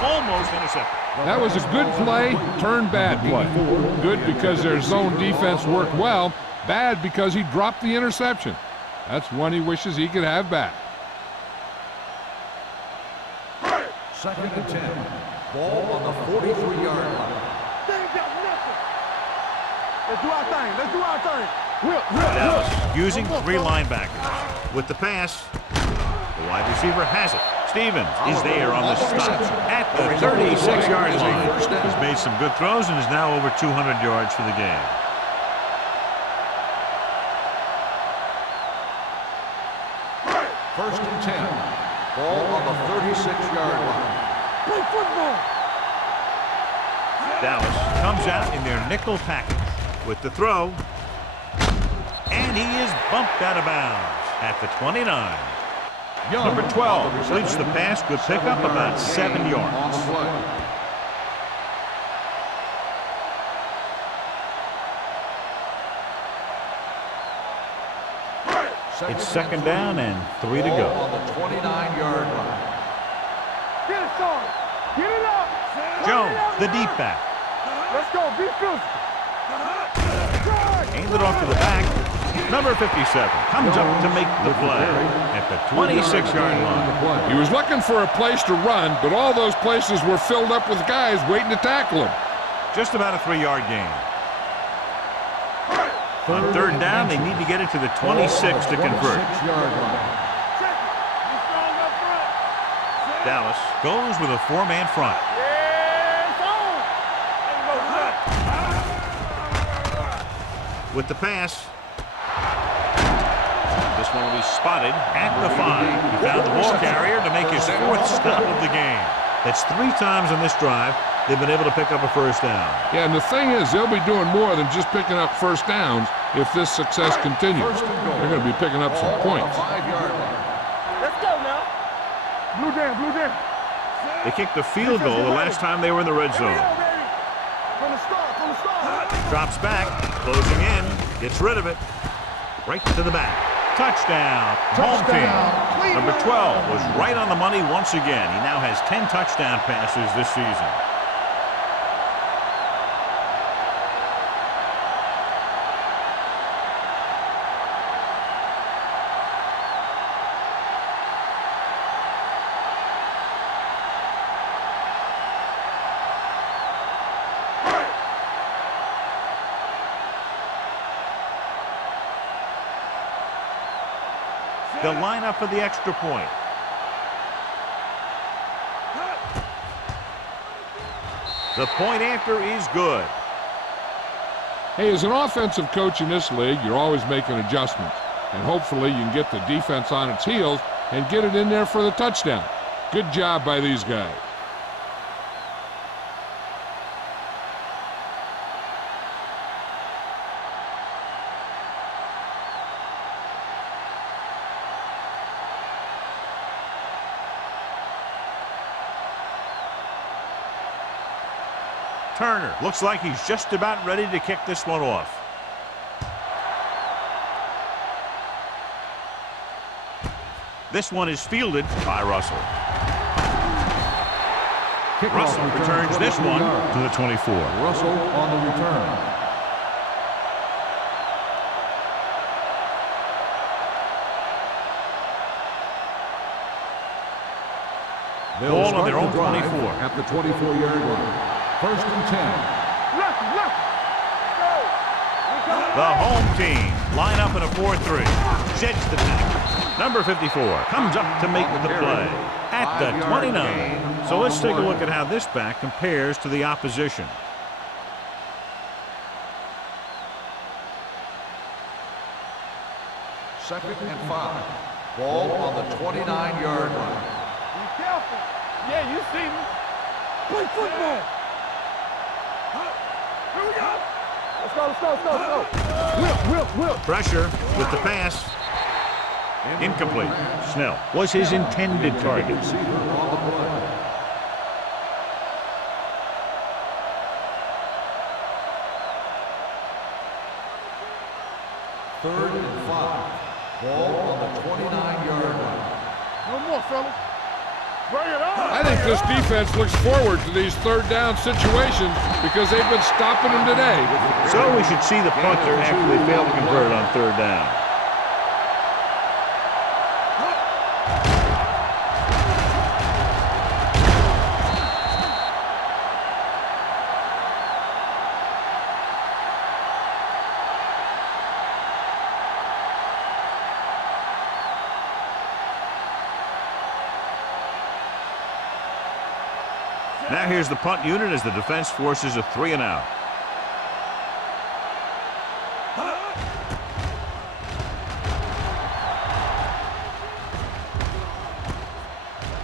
Almost intercepted. That was a good play, turned bad play. Good because their zone defense worked well, bad because he dropped the interception. That's one he wishes he could have back. 2nd and 10. Ball on the 43-yard line. They ain't got nothing. Let's do our thing. Let's do our thing. Dallas using 3 linebackers. With the pass, the wide receiver has it. Stevens is there on the stop at the 36-yard line. He's made some good throws and is now over 200 yards for the game. First and 10. Ball on the 36-yard line. Play football. Dallas comes out in their nickel package with the throw. And he is bumped out of bounds at the 29. Number 12 completes the pass. Good pickup, about 7 yards. It's second down and 3 to go. On the 29-yard line. Get it, son. Get it up. Jones, the deep back. Let's go. Be physical. Hand it off to the back. Number 57 comes up to make the play at the 26-yard line. He was looking for a place to run, but all those places were filled up with guys waiting to tackle him. Just about a 3-yard gain. On third down, they need to get it to the 26 to convert. Dallas goes with a 4-man front. With the pass. This one and will be spotted at the 5. He found the ball carrier to make his 4th stop of the game. That's 3 times on this drive they've been able to pick up a first down. Yeah, and the thing is, they'll be doing more than just picking up first downs if this success continues. They're going to be picking up some points. Let's go now. Blue down, blue down. They kicked the field goal the last time they were in the red zone. From the start. Drops back, closing in, gets rid of it. Right to the back. Touchdown. Home team. Number 12 was right on the money once again. He now has 10 touchdown passes this season. They'll line up for the extra point. The point after is good. Hey, as an offensive coach in this league, you're always making adjustments. And hopefully you can get the defense on its heels and get it in there for the touchdown. Good job by these guys. Turner looks like he's just about ready to kick this one off. This one is fielded by Russell. Russell returns this one to the 24. Russell on the return. Ball on their own 24. At the 24-yard line. 1st and 10. The home team line up in a 4-3. Sheds the tackle. Number 54 comes up to make the play at the 29. So let's take a look at how this back compares to the opposition. Second and 5. Ball on the 29-yard line. Be careful. Yeah, you see me. Play football. Here we go. Let's go. Whip. Pressure with the pass. Incomplete. Snell was his intended target. Third and 5. Ball on the 29-yard line. No more, fellas. Bring it on. I think this defense looks forward to these third down situations because they've been stopping them today. So we should see the punter after they fail to convert on 3rd down. Now here's the punt unit as the defense forces a 3-and-out.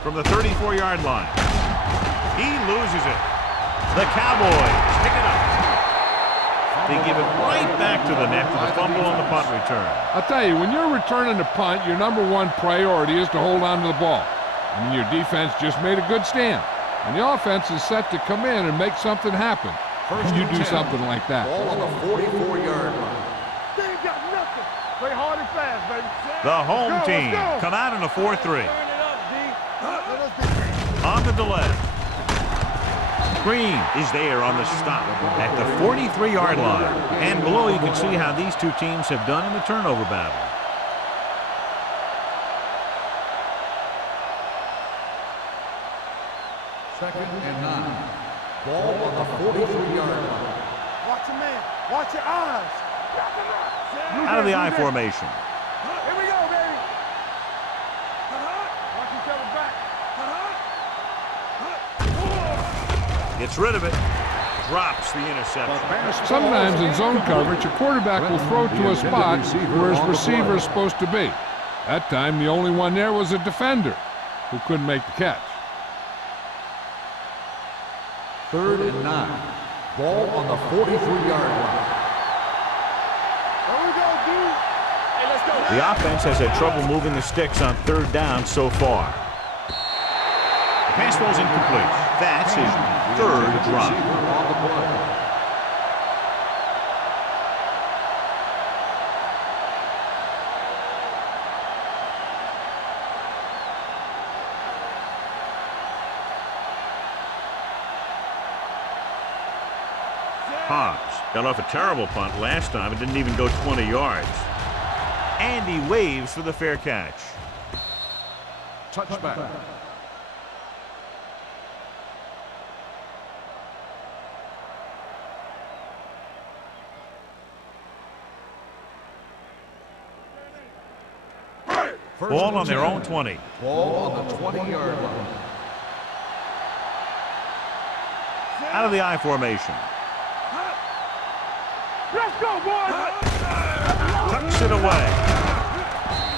From the 34-yard line. He loses it. The Cowboys pick it up. They give it right back to them after the fumble on the punt return. I'll tell you, when you're returning a punt, your #1 priority is to hold on to the ball. I mean, your defense just made a good stand. And the offense is set to come in and make something happen. First You and do 10. something like that. Ball on the 44-yard line. They ain't got nothing. Play hard and fast, baby. The home Let's go, team let's go. come out in a 4-3. Turn it up, D. On the delay. Green is there on the stop at the 43-yard line. And below you can see how these two teams have done in the turnover battle. Second and 9. Ball on the 43-yard line. Watch your man. Watch your eyes. Out of the I formation. Here we go, baby. Watch each other back. Gets rid of it. Drops the interception. Sometimes in zone coverage, a quarterback will throw to a spot where his receiver is supposed to be. That time, the only one there was a defender who couldn't make the catch. 3rd and 9. Ball on the 43-yard line. Here we go, D. Hey, let's go. The offense has had trouble moving the sticks on 3rd down so far. The pass ball's incomplete. That's his 3rd drop. Receiver on the play. Hobbs got off a terrible punt last time. It didn't even go 20 yards. And he waves for the fair catch. Touchback. Ball on their own 20. Ball on the 20-yard line. Out of the I formation. Let's go, boys. Tucks it away.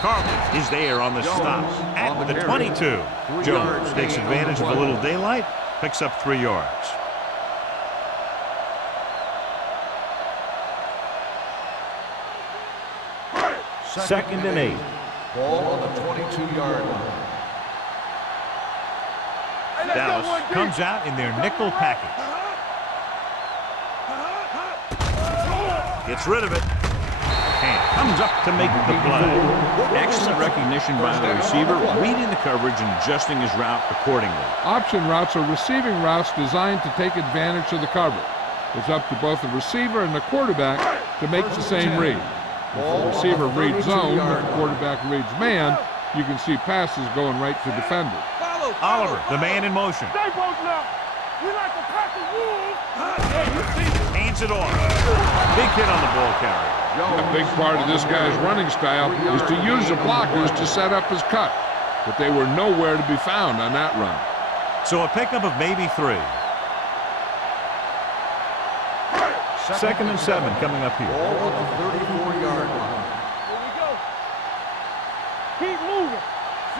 Carlton is there on the stop at the 22. Jones takes advantage of a little daylight, picks up 3 yards. Second and 8. Ball on the 22-yard line. Dallas comes out in their nickel package. Gets rid of it. And comes up to make the play. Excellent recognition by the receiver, reading the coverage and adjusting his route accordingly. Option routes are receiving routes designed to take advantage of the coverage. It's up to both the receiver and the quarterback to make the same read. If the receiver reads zone, but the quarterback reads man, you can see passes going right to defenders. Oliver, the man in motion. Stay posted up. We like to pack the rules. Yeah, you see it. Hands it off. Big hit on the ball carrier. A big part of this guy's running style is to use the blockers to set up his cut, but they were nowhere to be found on that run. So a pickup of maybe 3. Second and 7 coming up here. Ball on the 34-yard line. Here we go. Keep moving.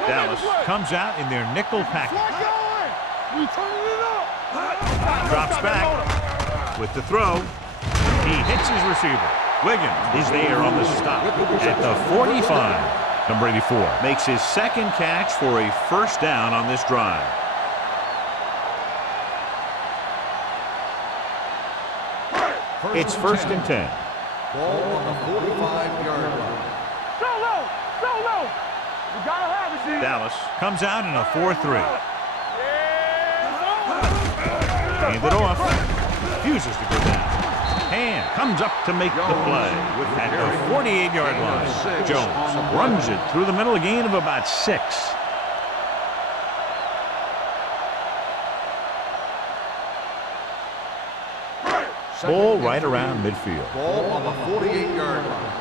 Dallas comes out in their nickel package. We're going. We turning it up. Drops back with the throw. He hits his receiver. Wiggins is there on the stop at the 45. Number 84 makes his 2nd catch for a 1st down on this drive. It's 1st and 10. Ball on the 45-yard line. Solo. Solo. We gotta have it, D. Dallas comes out in a 4-3. Yeah. Hand it off. Refuses to go down. And comes up to make the play at the 48-yard line. Jones runs it through the middle, a gain of about 6. Ball right around midfield. Ball on the 48-yard line.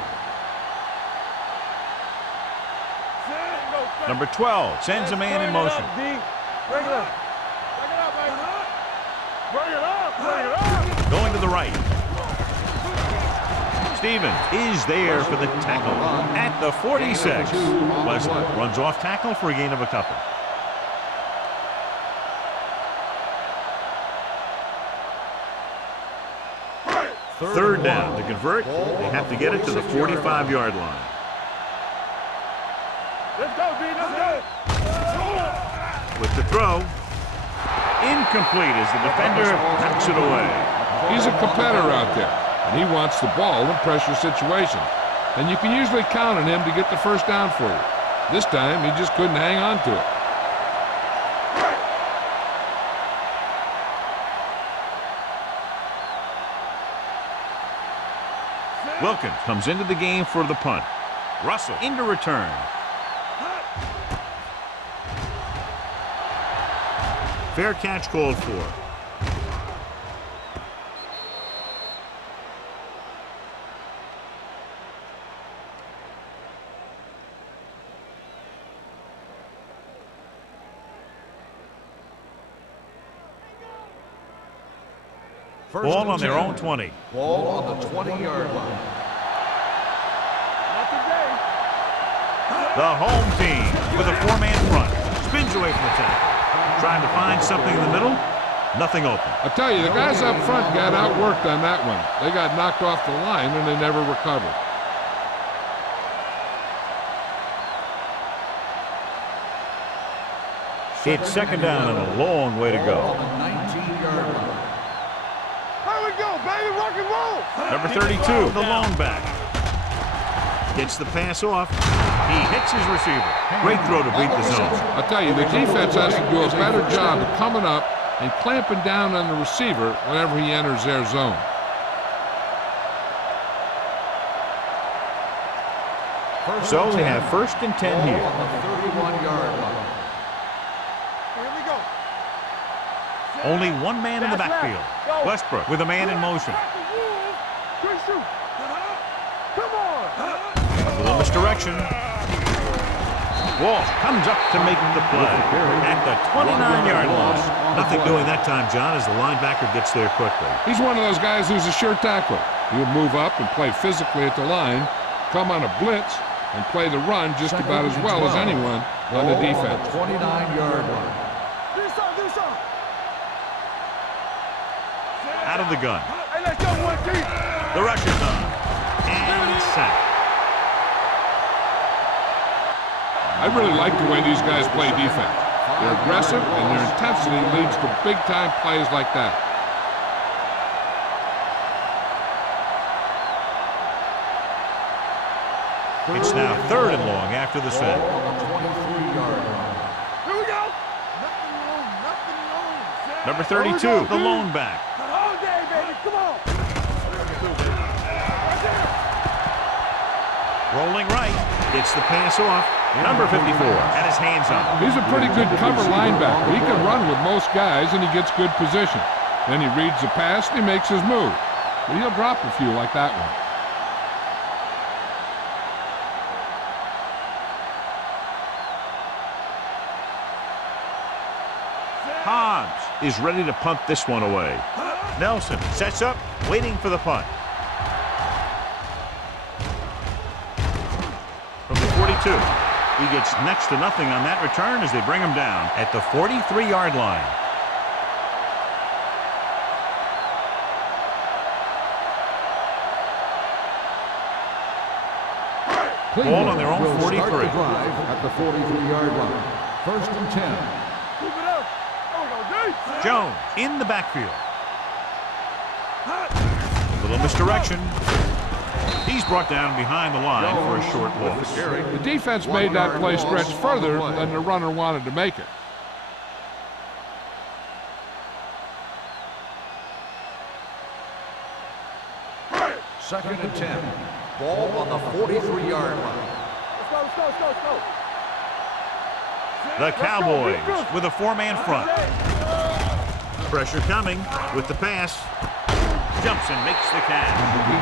Number 12 sends a man in motion. Bring it up. Bring it up, man. Bring it up. Bring it up. Going to the right. Stevens is there for the tackle at the 46. Leslie runs off tackle for a gain of a couple. Third down. To convert, they have to get it to the 45-yard line. Let's go, D. Let's go. With the throw, incomplete as the defender knocks it away. He's a competitor out there, and he wants the ball in pressure situations. And you can usually count on him to get the 1st down for you. This time, he just couldn't hang on to it. Wilkins comes into the game for the punt. Russell into return. Fair catch called for. Ball on their own 20. Ball on the 20-yard line. Not today. The home team with a four-man front. Spins away from the tackle. Trying to find something in the middle. Nothing open. I tell you, the guys up front got outworked on that one. They got knocked off the line and they never recovered. It's second down and a long way to go. On the 19-yard line. Here we go, baby, rock and roll. Number 32, the lone back. Gets the pass off. He hits his receiver. Great throw to beat the zone. I tell you, the defense has to do a better job of coming up and clamping down on the receiver whenever he enters their zone. So we have 1st and 10 here. On the 31-yard line. Here we go. Only one man in the backfield. Westbrook with a man in motion. Good shoot. Come on. A little misdirection. Walsh comes up to make the play at the 29-yard line. Nothing doing that time, John, as the linebacker gets there quickly. He's one of those guys who's a sure tackler. He'll move up and play physically at the line, come on a blitz, and play the run just about as well as anyone on the defense. 29-yard line. Do some. Out of the gun. Hey, let's go, one team. The rush is on. And sack. I really like the way these guys play defense. They're aggressive, and their intensity leads to big-time plays like that. It's now 3rd and long after the sack. On the 23-yard line. Here we go. Nothing long. Number 32, the lone back. All day, baby, come on. Rolling right. Gets the pass off. Number 54 had his hands up. He's a pretty good cover linebacker. He can run with most guys, and he gets good position. Then he reads the pass, and he makes his move. But he'll drop a few like that one. Hobbs is ready to punt this one away. Nelson sets up, waiting for the punt. From the 42, he gets next to nothing on that return as they bring him down at the 43-yard line. Ball on their own 43. Start the drive at the 43-yard line. 1st and 10. Keep it up. There we go, D. Jones in the backfield. A little misdirection. He's brought down behind the line for a short loss. The defense made that play stretch further than the runner wanted to make it. Second and 10. Ball on the 43-yard line. Let's go. The Cowboys with a four-man front. Pressure coming with the pass. Jumps and makes the catch.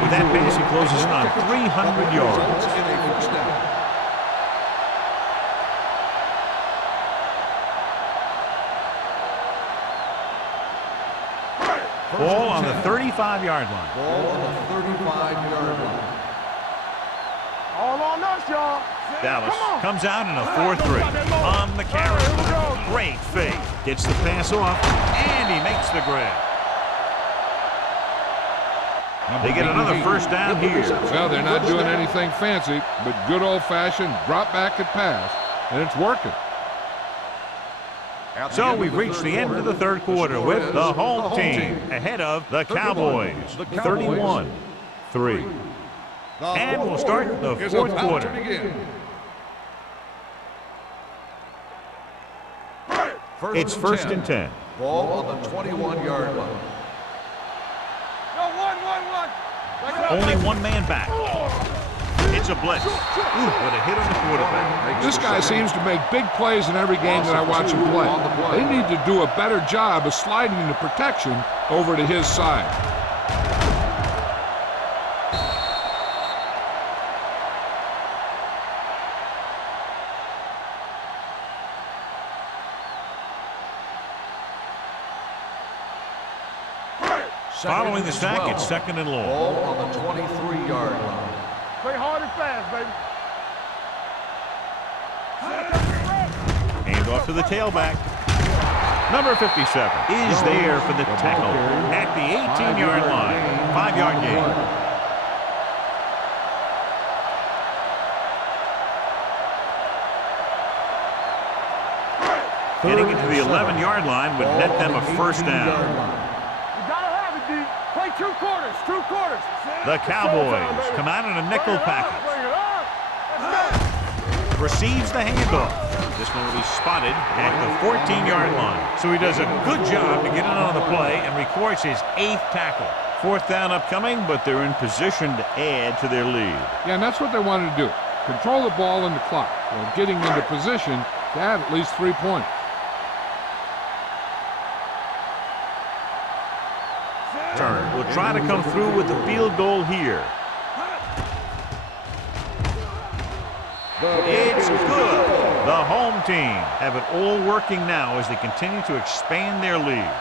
With that pass, he closes in on 300 yards. In a first down. Ball on the 35-yard line. Ball on the 35-yard line. All on us, y'all. Dallas comes out in a 4-3 on the carry. Great fake. Gets the pass off, and he makes the grab. They get another first down here. Well, they're not doing anything fancy, but good old-fashioned drop back and pass, and it's working. So we've reached the end of the third quarter with the home team ahead of the Cowboys, 31-3. And we'll start the fourth quarter. It's 1st and 10. Ball on the 21-yard line. Only one man back. It's a blitz. Ooh, what a hit on the quarterback. This guy seems to make big plays in every game that I watch him play. They need to do a better job of sliding the protection over to his side. Following the sack, it's 2nd and long. Ball on the 23-yard line. Play hard and fast, baby. to the tailback. Number 57 is there for the tackle at the 18-yard line. 5-yard gain. Getting it to the 11-yard line would net them a first down. You gotta have it, D. Play 2 quarters, 2 quarters. The Cowboys come out in a nickel package. Bring it up. Let's go. Receives the handoff. This one will be spotted at the 14-yard line. So he does a good job to get in on the play and records his 8th tackle. 4th down upcoming, but they're in position to add to their lead. Yeah, and that's what they wanted to do. Control the ball and the clock while getting into position to add at least 3 points. Turner will try to come through with the field goal here. It's good. The home team have it all working now as they continue to expand their lead.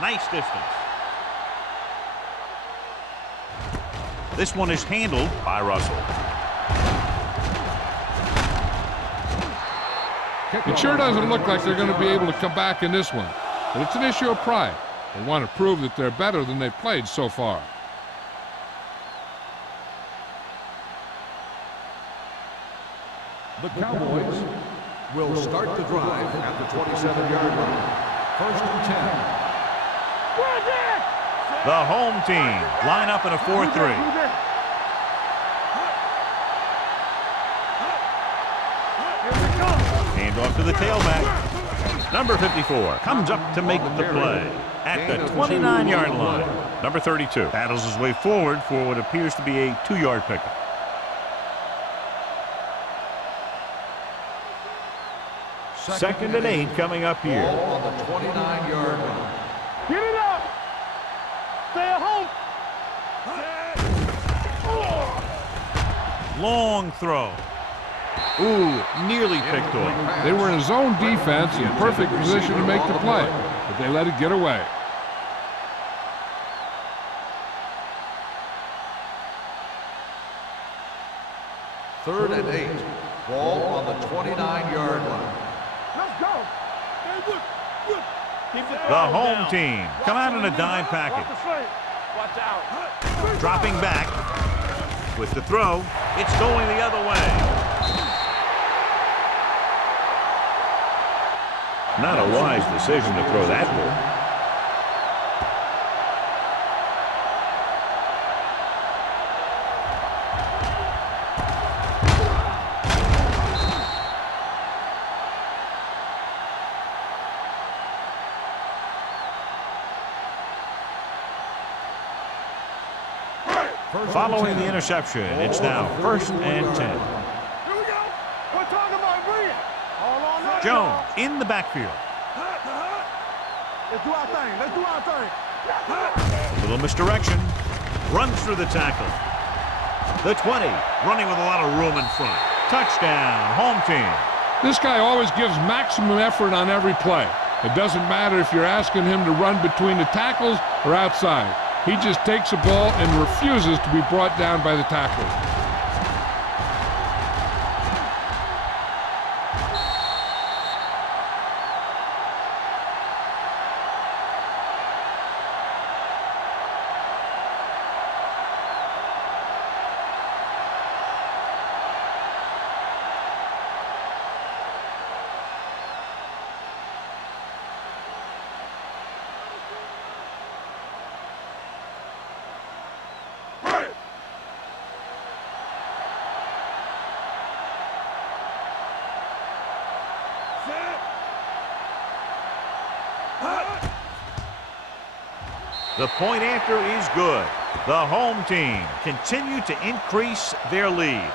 Nice distance. This one is handled by Russell. It sure doesn't look like they're going to be able to come back in this one, but it's an issue of pride. They want to prove that they're better than they've played so far. The Cowboys will start the drive at the 27-yard line. 1st and 10. The home team line up in a 4-3. Hand off to the tailback. Number 54 comes up to make the play at the 29-yard line. Number 32 battles his way forward for what appears to be a 2-yard pickup. Second and 8 coming up here. Ball on the 29-yard line. Get it up. Stay at home. Long throw. Ooh, nearly picked off. They were in zone defense in perfect position to make the play, but they let it get away. Third and 8. Ball on the 29-yard line. Let's go. The home team come out in a dime package. Watch out. Dropping back with the throw. It's going the other way. Not a wise decision to throw that ball. Following the interception, it's now 1st and 10. Here we go. We're talking about bring it. All on us. Jones in the backfield. Let's do our thing. Let's do our thing. A little misdirection. Runs through the tackle. The 20, running with a lot of room in front. Touchdown, home team. This guy always gives maximum effort on every play. It doesn't matter if you're asking him to run between the tackles or outside. He just takes the ball and refuses to be brought down by the tackler. The point after is good. The home team continue to increase their lead.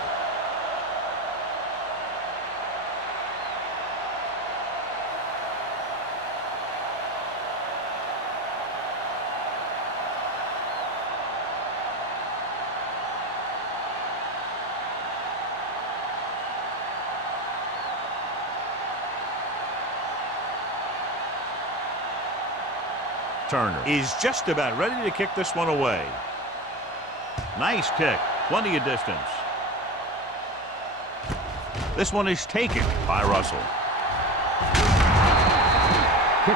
returner is just about ready to kick this one away. Nice kick. Plenty of distance. This one is taken by Russell.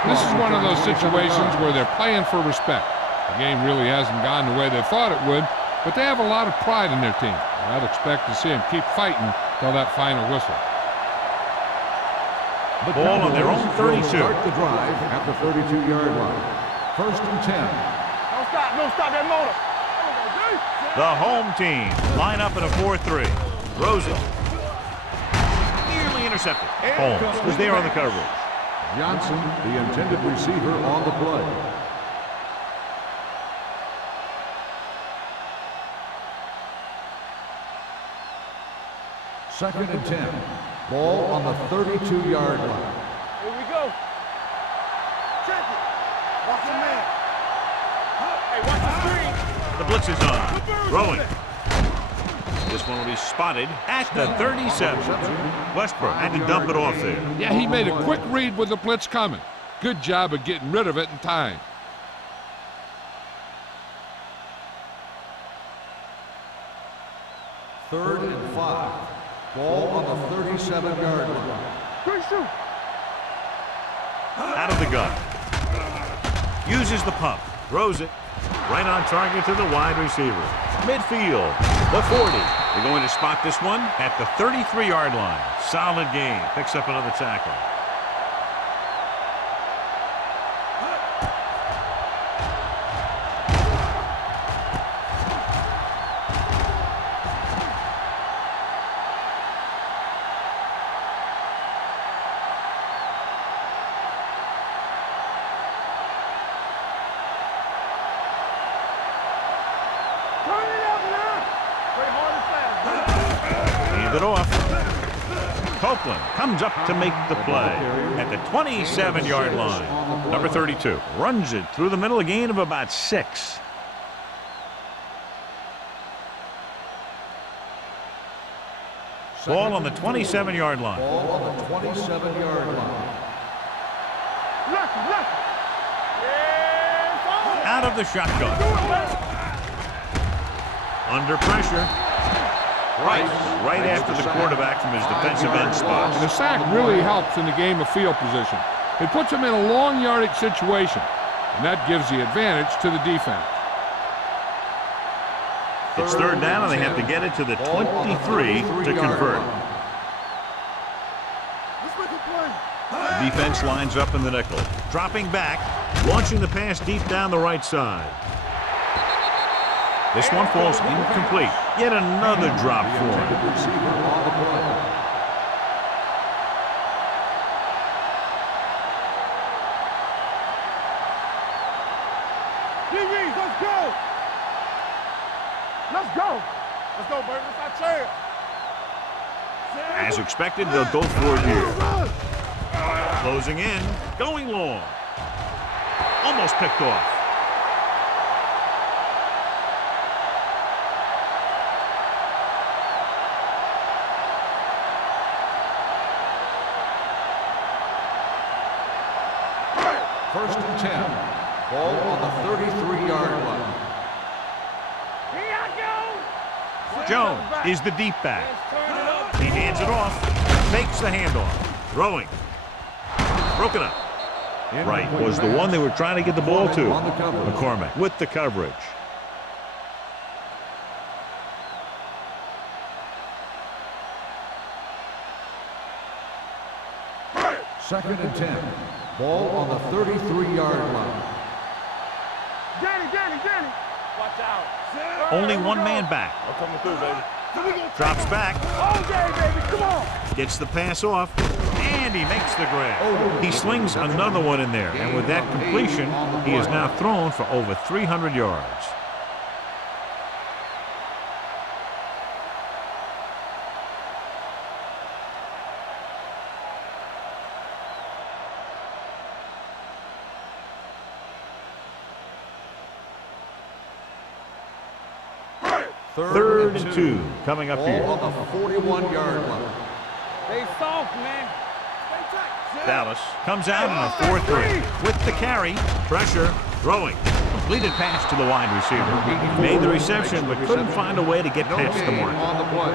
This is one of those situations where they're playing for respect. The game really hasn't gone the way they thought it would, but they have a lot of pride in their team. I'd expect to see them keep fighting till that final whistle. Ball on their own 32. Start the drive at the 32-yard line. First and 10. Don't stop that motor. The home team line up in a 4-3. Throws it. Nearly intercepted. Holmes was there on the coverage. Johnson, the intended receiver, on the play. Second and 10. Ball on the 32-yard line. Here we go. Check it. Watch the man. Hey, watch the screen. The blitz is on. Throwing. This one will be spotted at the 37. Westbrook had to dump it off there. Yeah, he made a quick read with the blitz coming. Good job of getting rid of it in time. Third and 5. Ball on the 37-yard line. Out of the gun. Uses the pump. Throws it. Right on target to the wide receiver. Midfield. The 40. They're going to spot this one at the 33-yard line. Solid game. Picks up another tackle. Hand it off. Copeland comes up to make the play at the 27-yard line. Number 32 runs it through the middle, a gain of about 6. Ball on the 27-yard line. Ball on the 27-yard line. Out of the shotgun. Under pressure. Right after the quarterback from his defensive end spot. And the sack really helps in the game of field position. It puts them in a long yardage situation, and that gives the advantage to the defense. It's third down, and they have to get it to the 23 to convert. The defense lines up in the nickel. Dropping back, launching the pass deep down the right side. This one falls incomplete. Yet another drop for him. Let's go. Let's go. Let's go, Burton. It's our chance. As expected, they'll go for it here. Closing in, going long. Almost picked off. First and 10. Ball on the 33-yard line. Here I go. Jones is the deep back. He hands it off, fakes the handoff, throwing. Broken up. Right was the one they were trying to get the ball to. McCormick with the coverage. Second and 10. Ball on the 33-yard line. Danny. Watch out. Only one man back. I'm coming through, baby. Drops back. All day, baby. Come on. Gets the pass off. And he makes the grab. He slings another one in there. And with that completion, he has now thrown for over 300 yards. Third and 2 coming up here. Ball on the 41-yard line. Stay soft, man. Dallas comes out in a 4-3 with the carry. Pressure. Throwing. Completed pass to the wide receiver. Made the reception, but couldn't find a way to get past the mark. On the play.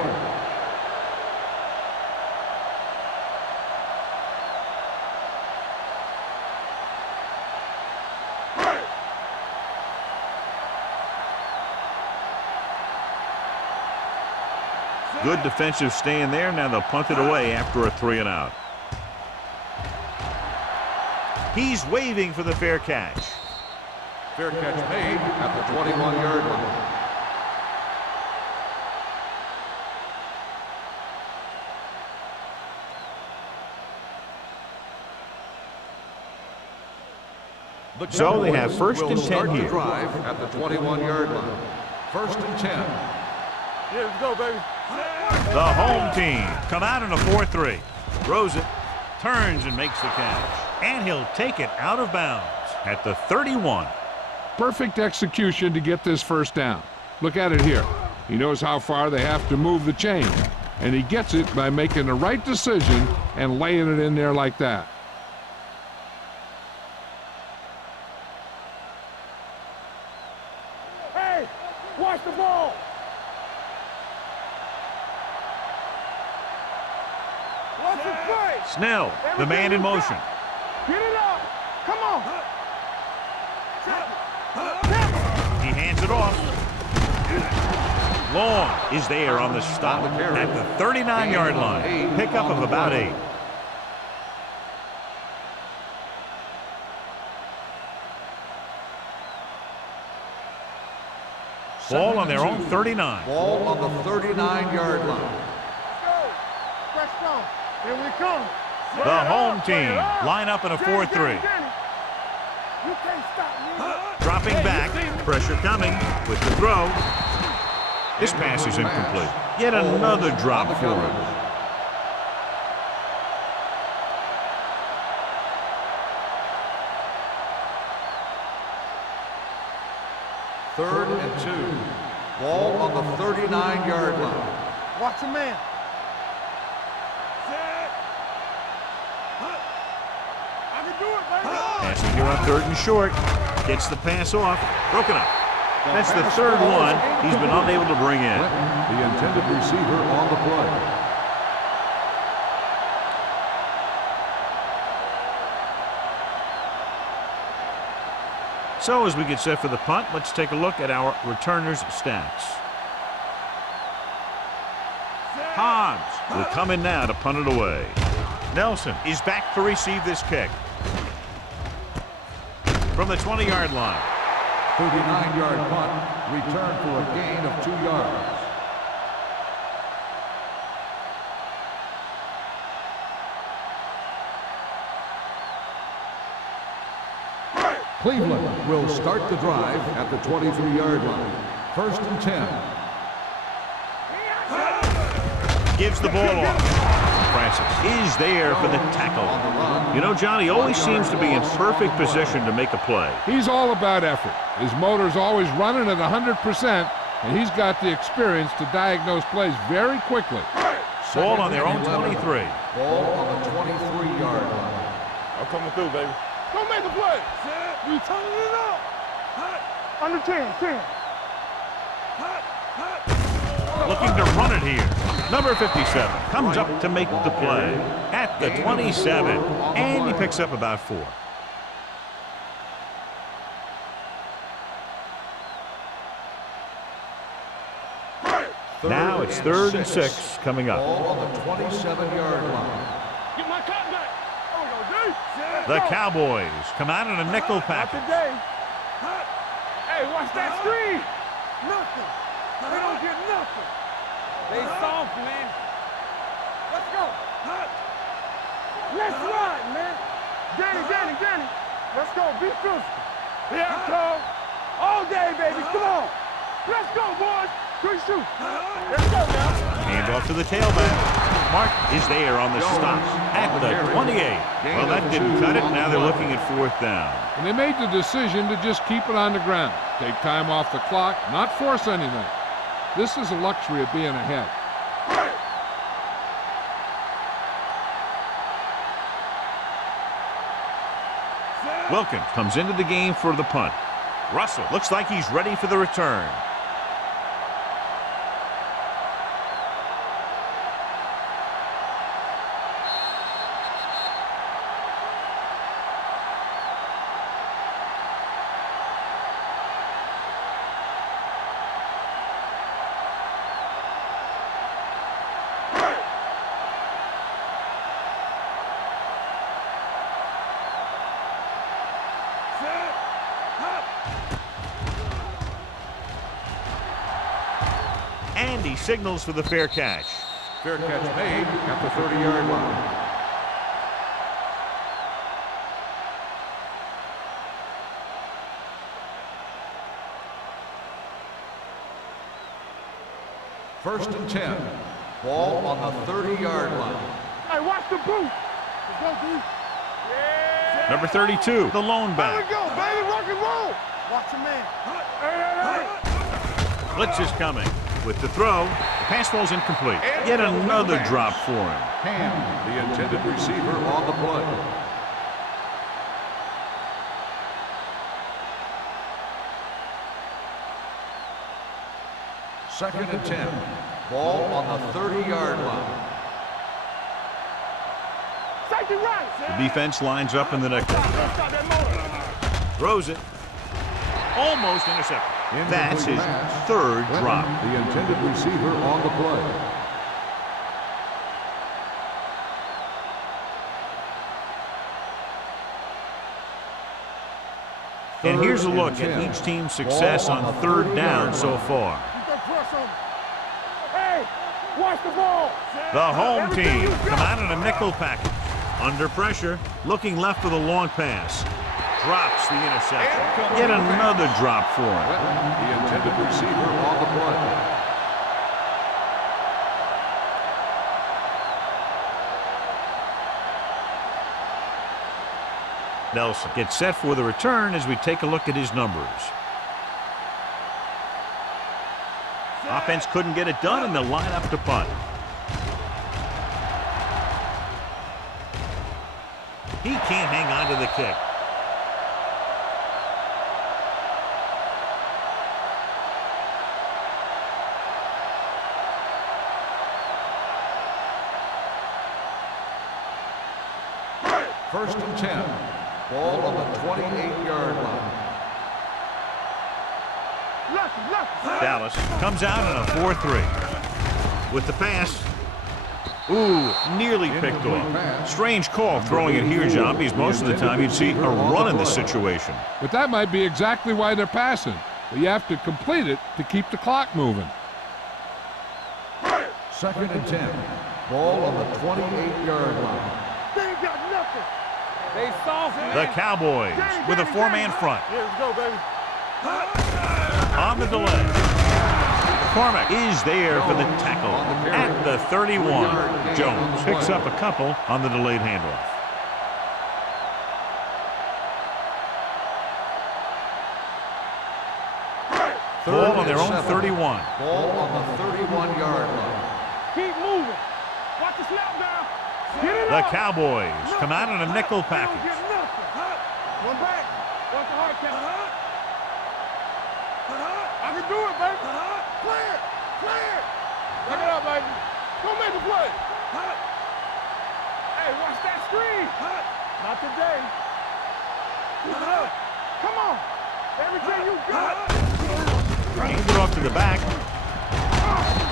Good defensive stand there. Now they'll punt it away after a 3-and-out. He's waving for the fair catch. Fair catch made at the 21-yard line. So they have first and 10 start here. the drive at the 21-yard line. First and 10. Yeah, let's go, baby. The home team come out in a 4-3. Throws it, turns and makes the catch. And he'll take it out of bounds at the 31. Perfect execution to get this first down. Look at it here. He knows how far they have to move the chain, and he gets it by making the right decision and laying it in there like that. Hey, watch the ball. Watch the play. Snell, the man in motion. Get it up. Come on. He hands it off. Long is there on the stop at the 39-yard line. Pickup of about 8. Ball on their own 39. Ball on the 39-yard line. Let's go. Press on. Here we come. The home team line up in a 4-3. You can't stop me. Dropping back, pressure coming with the throw. This pass is incomplete. Yet another drop for him. Third and 2. Ball on the 39-yard line. Watch the man. I can do it, baby. Passing here on 3rd and short. Gets the pass off. Broken up. That's the 3rd one he's been unable to bring in. The intended receiver on the play. So as we get set for the punt, let's take a look at our returners' stats. Hobbs will come in now to punt it away. Nelson is back to receive this kick. From the 20-yard line. 39-yard punt, return for a gain of 2 yards. Cleveland will start the drive at the 23-yard line. First and 10. Gives the ball off. Francis is there for the tackle. You know, John, he always seems to be in perfect position to make a play. He's all about effort. His motor's always running at 100%, and he's got the experience to diagnose plays very quickly. Ball on their own 23. Ball on the 23-yard line. I'm coming through, baby. Go make a play. We turning it up. Under 10. Looking to run it here. Number 57 comes up to make the play at the 27, and he picks up about 4. Now it's 3rd and 6 coming up. Ball on the 27-yard line. Get my cut back. Oh, no, The Cowboys come out in a nickel package. today. Hey, watch that screen. Nothing. They don't get nothing. They soft, man. Let's go. Let's ride, man. Danny. Let's go. Be physical. Yeah, go. All day, baby. Come on. Let's go, boys. Good shoot. Let's go now. Hand off to the tailback. Mark is there on the stop at the 28. Well, that didn't cut it. Now they're looking at 4th down. And they made the decision to just keep it on the ground. Take time off the clock, not force anything. This is a luxury of being ahead. Wilkins comes into the game for the punt. Russell looks like he's ready for the return. And he signals for the fair catch. Fair catch made at the 30-yard line. First and 10. Ball on the 30-yard line. Hey, watch the boot. Let's go, dude. Yeah. Number 32, the lone back. There we go, baby. Rock and roll. Watch your man. Hey. Blitz is coming. With the throw, the pass falls incomplete. Yet another drop for him. Hand, the intended receiver on the play. Second and 10. Ball on the 30-yard line. Safety right. The defense lines up in the nickel. Throws it. Almost intercepted. That's his third drop. The intended receiver on the play. And here's a look at each team's success on third down so far. Hey, watch the ball. The home team come out in a nickel package. Under pressure, looking left for the long pass. Drops the interception. Yet another drop for him. The intended receiver on the play. Nelson gets set for the return as we take a look at his numbers. Offense couldn't get it done, and they'll line up to punt. He can't hang on to the kick. First and 10. Ball on the 28-yard line. Dallas comes out in a 4-3. With the pass. Ooh, nearly picked off. Strange call throwing it here, John, because most of the time you'd see a run in this situation. But that might be exactly why they're passing. But you have to complete it to keep the clock moving. Second and 10. Ball on the 28-yard line. They ain't got nothing. They soft, man. The Cowboys with a four-man front. Here we go, baby. On the delay. McCormick is there for the tackle at the 31. Jones picks up a couple on the delayed handoff. Ball on their own 31. Ball on the 31-yard line. Keep moving. Watch the snap down. Get it The up. Cowboys come out in a nickel They don't package. get nothing. One back. Watch the hard catch. I can do it, baby. Clear. Clear. Look it up, baby. Go make the play. Hey, watch that screen. Not today. Keep it up. Come on. Everything you got. Hand it off to the back.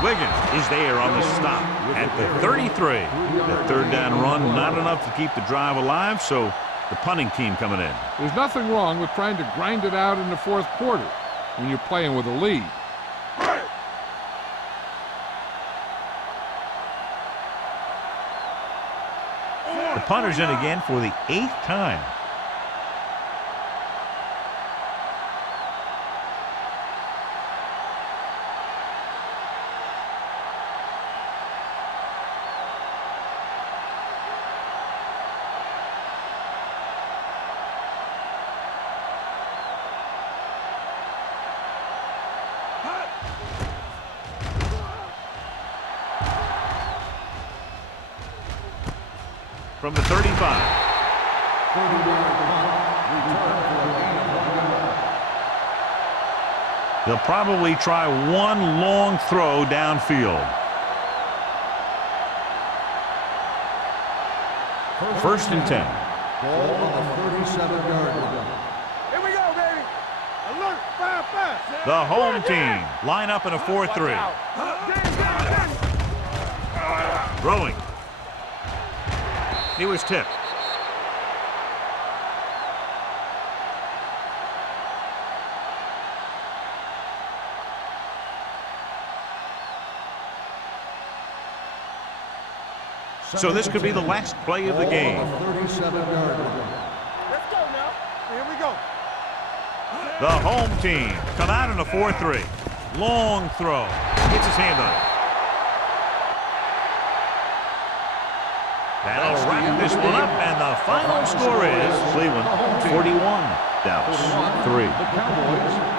Wiggins is there on the stop at the 33. The third down run, not enough to keep the drive alive, so the punting team coming in. There's nothing wrong with trying to grind it out in the fourth quarter when you're playing with a lead. The punter's in again for the 8th time. From the 35. 30-yard punt return for a gain of 1 yard. They'll probably try one long throw downfield. First and 10. Ball on the 37-yard line. Here we go, baby. Alert, fire. The home team line up in a 4-3. Throwing. He was tipped. So this could be the last play of the game. Ball on the 37-yard line. Let's go now. Here we go. The home team come out in a 4-3. Long throw. Gets his hand on it. That'll wrap this one up, and the final score is Cleveland 41, Dallas 3. The Cowboys 3.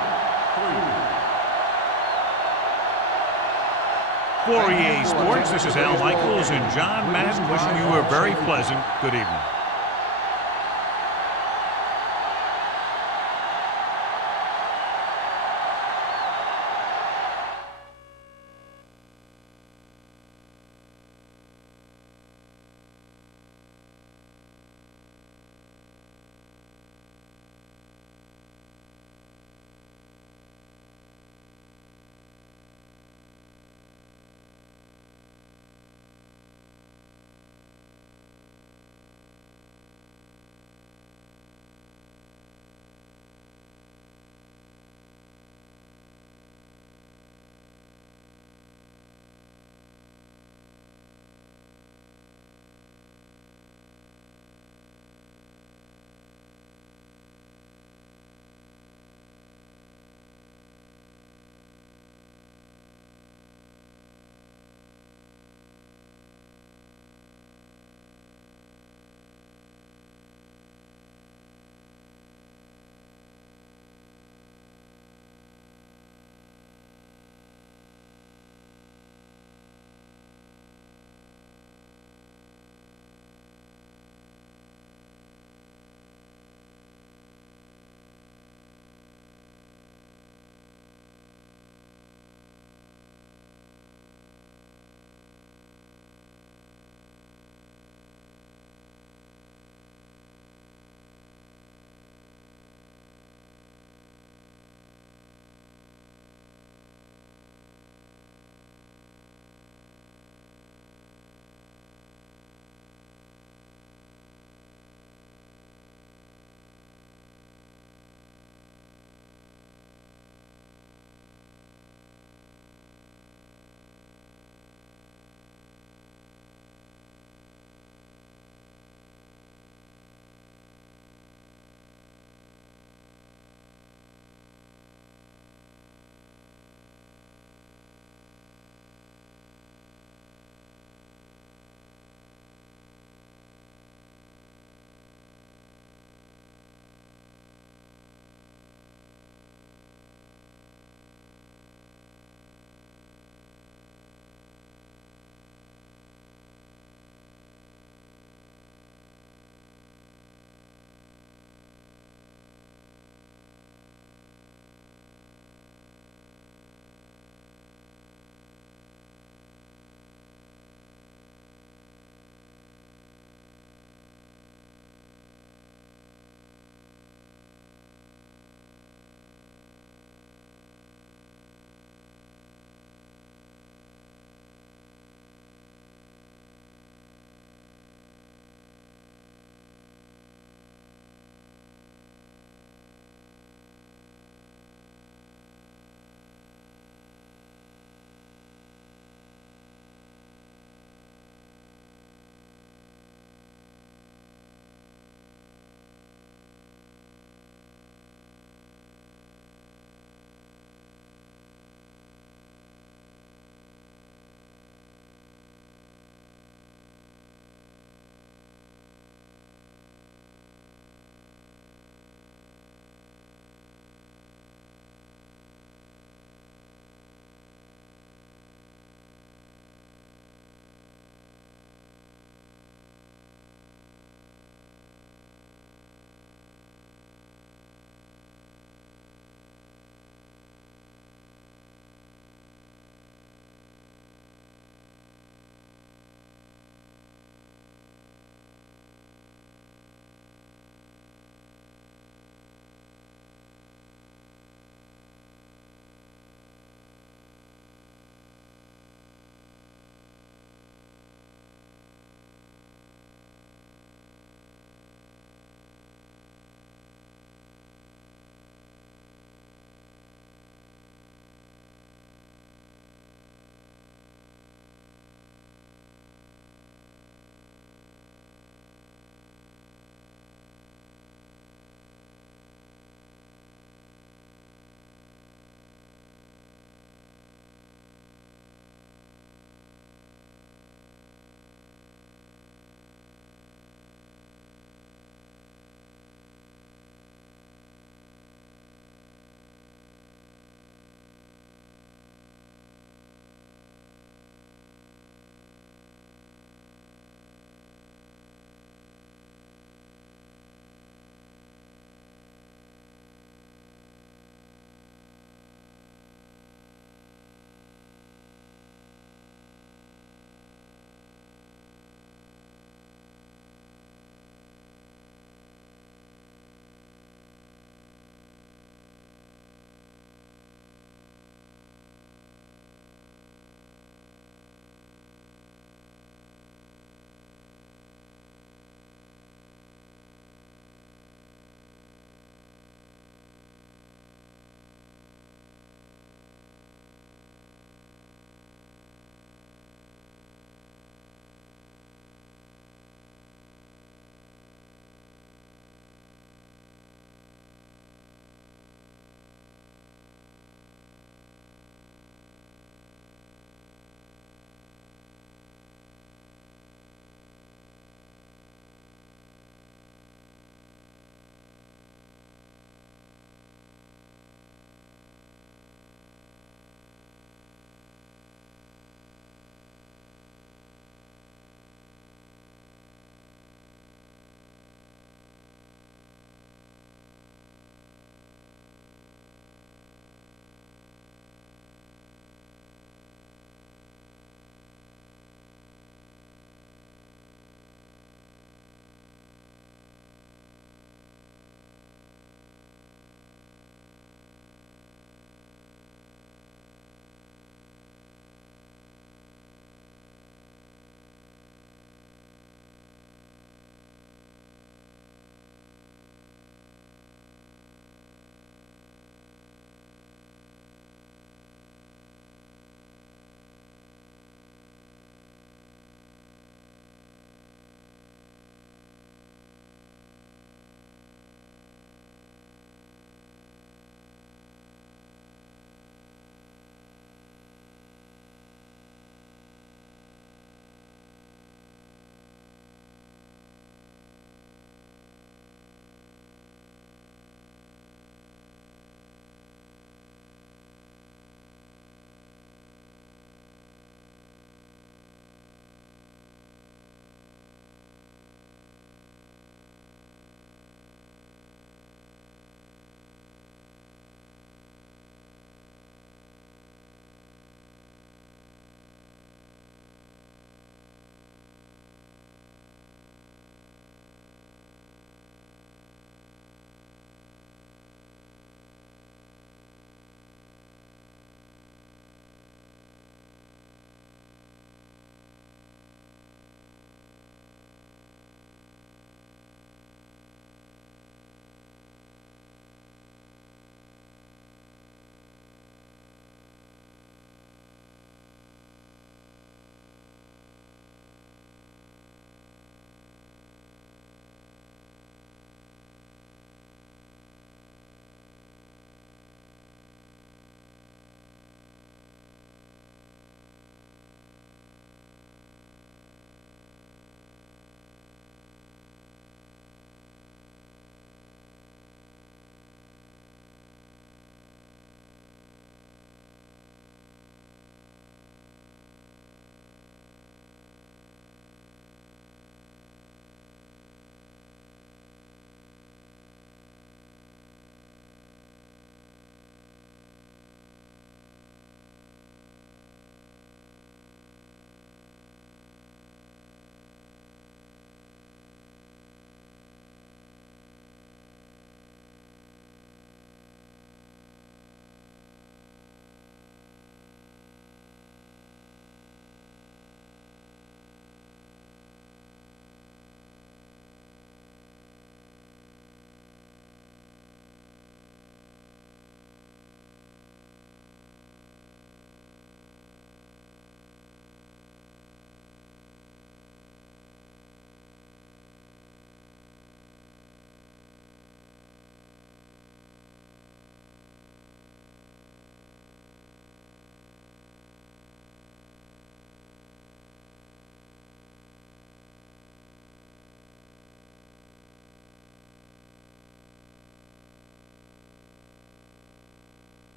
For EA Sports, this is Al Michaels and John Madden wishing you a very pleasant good evening.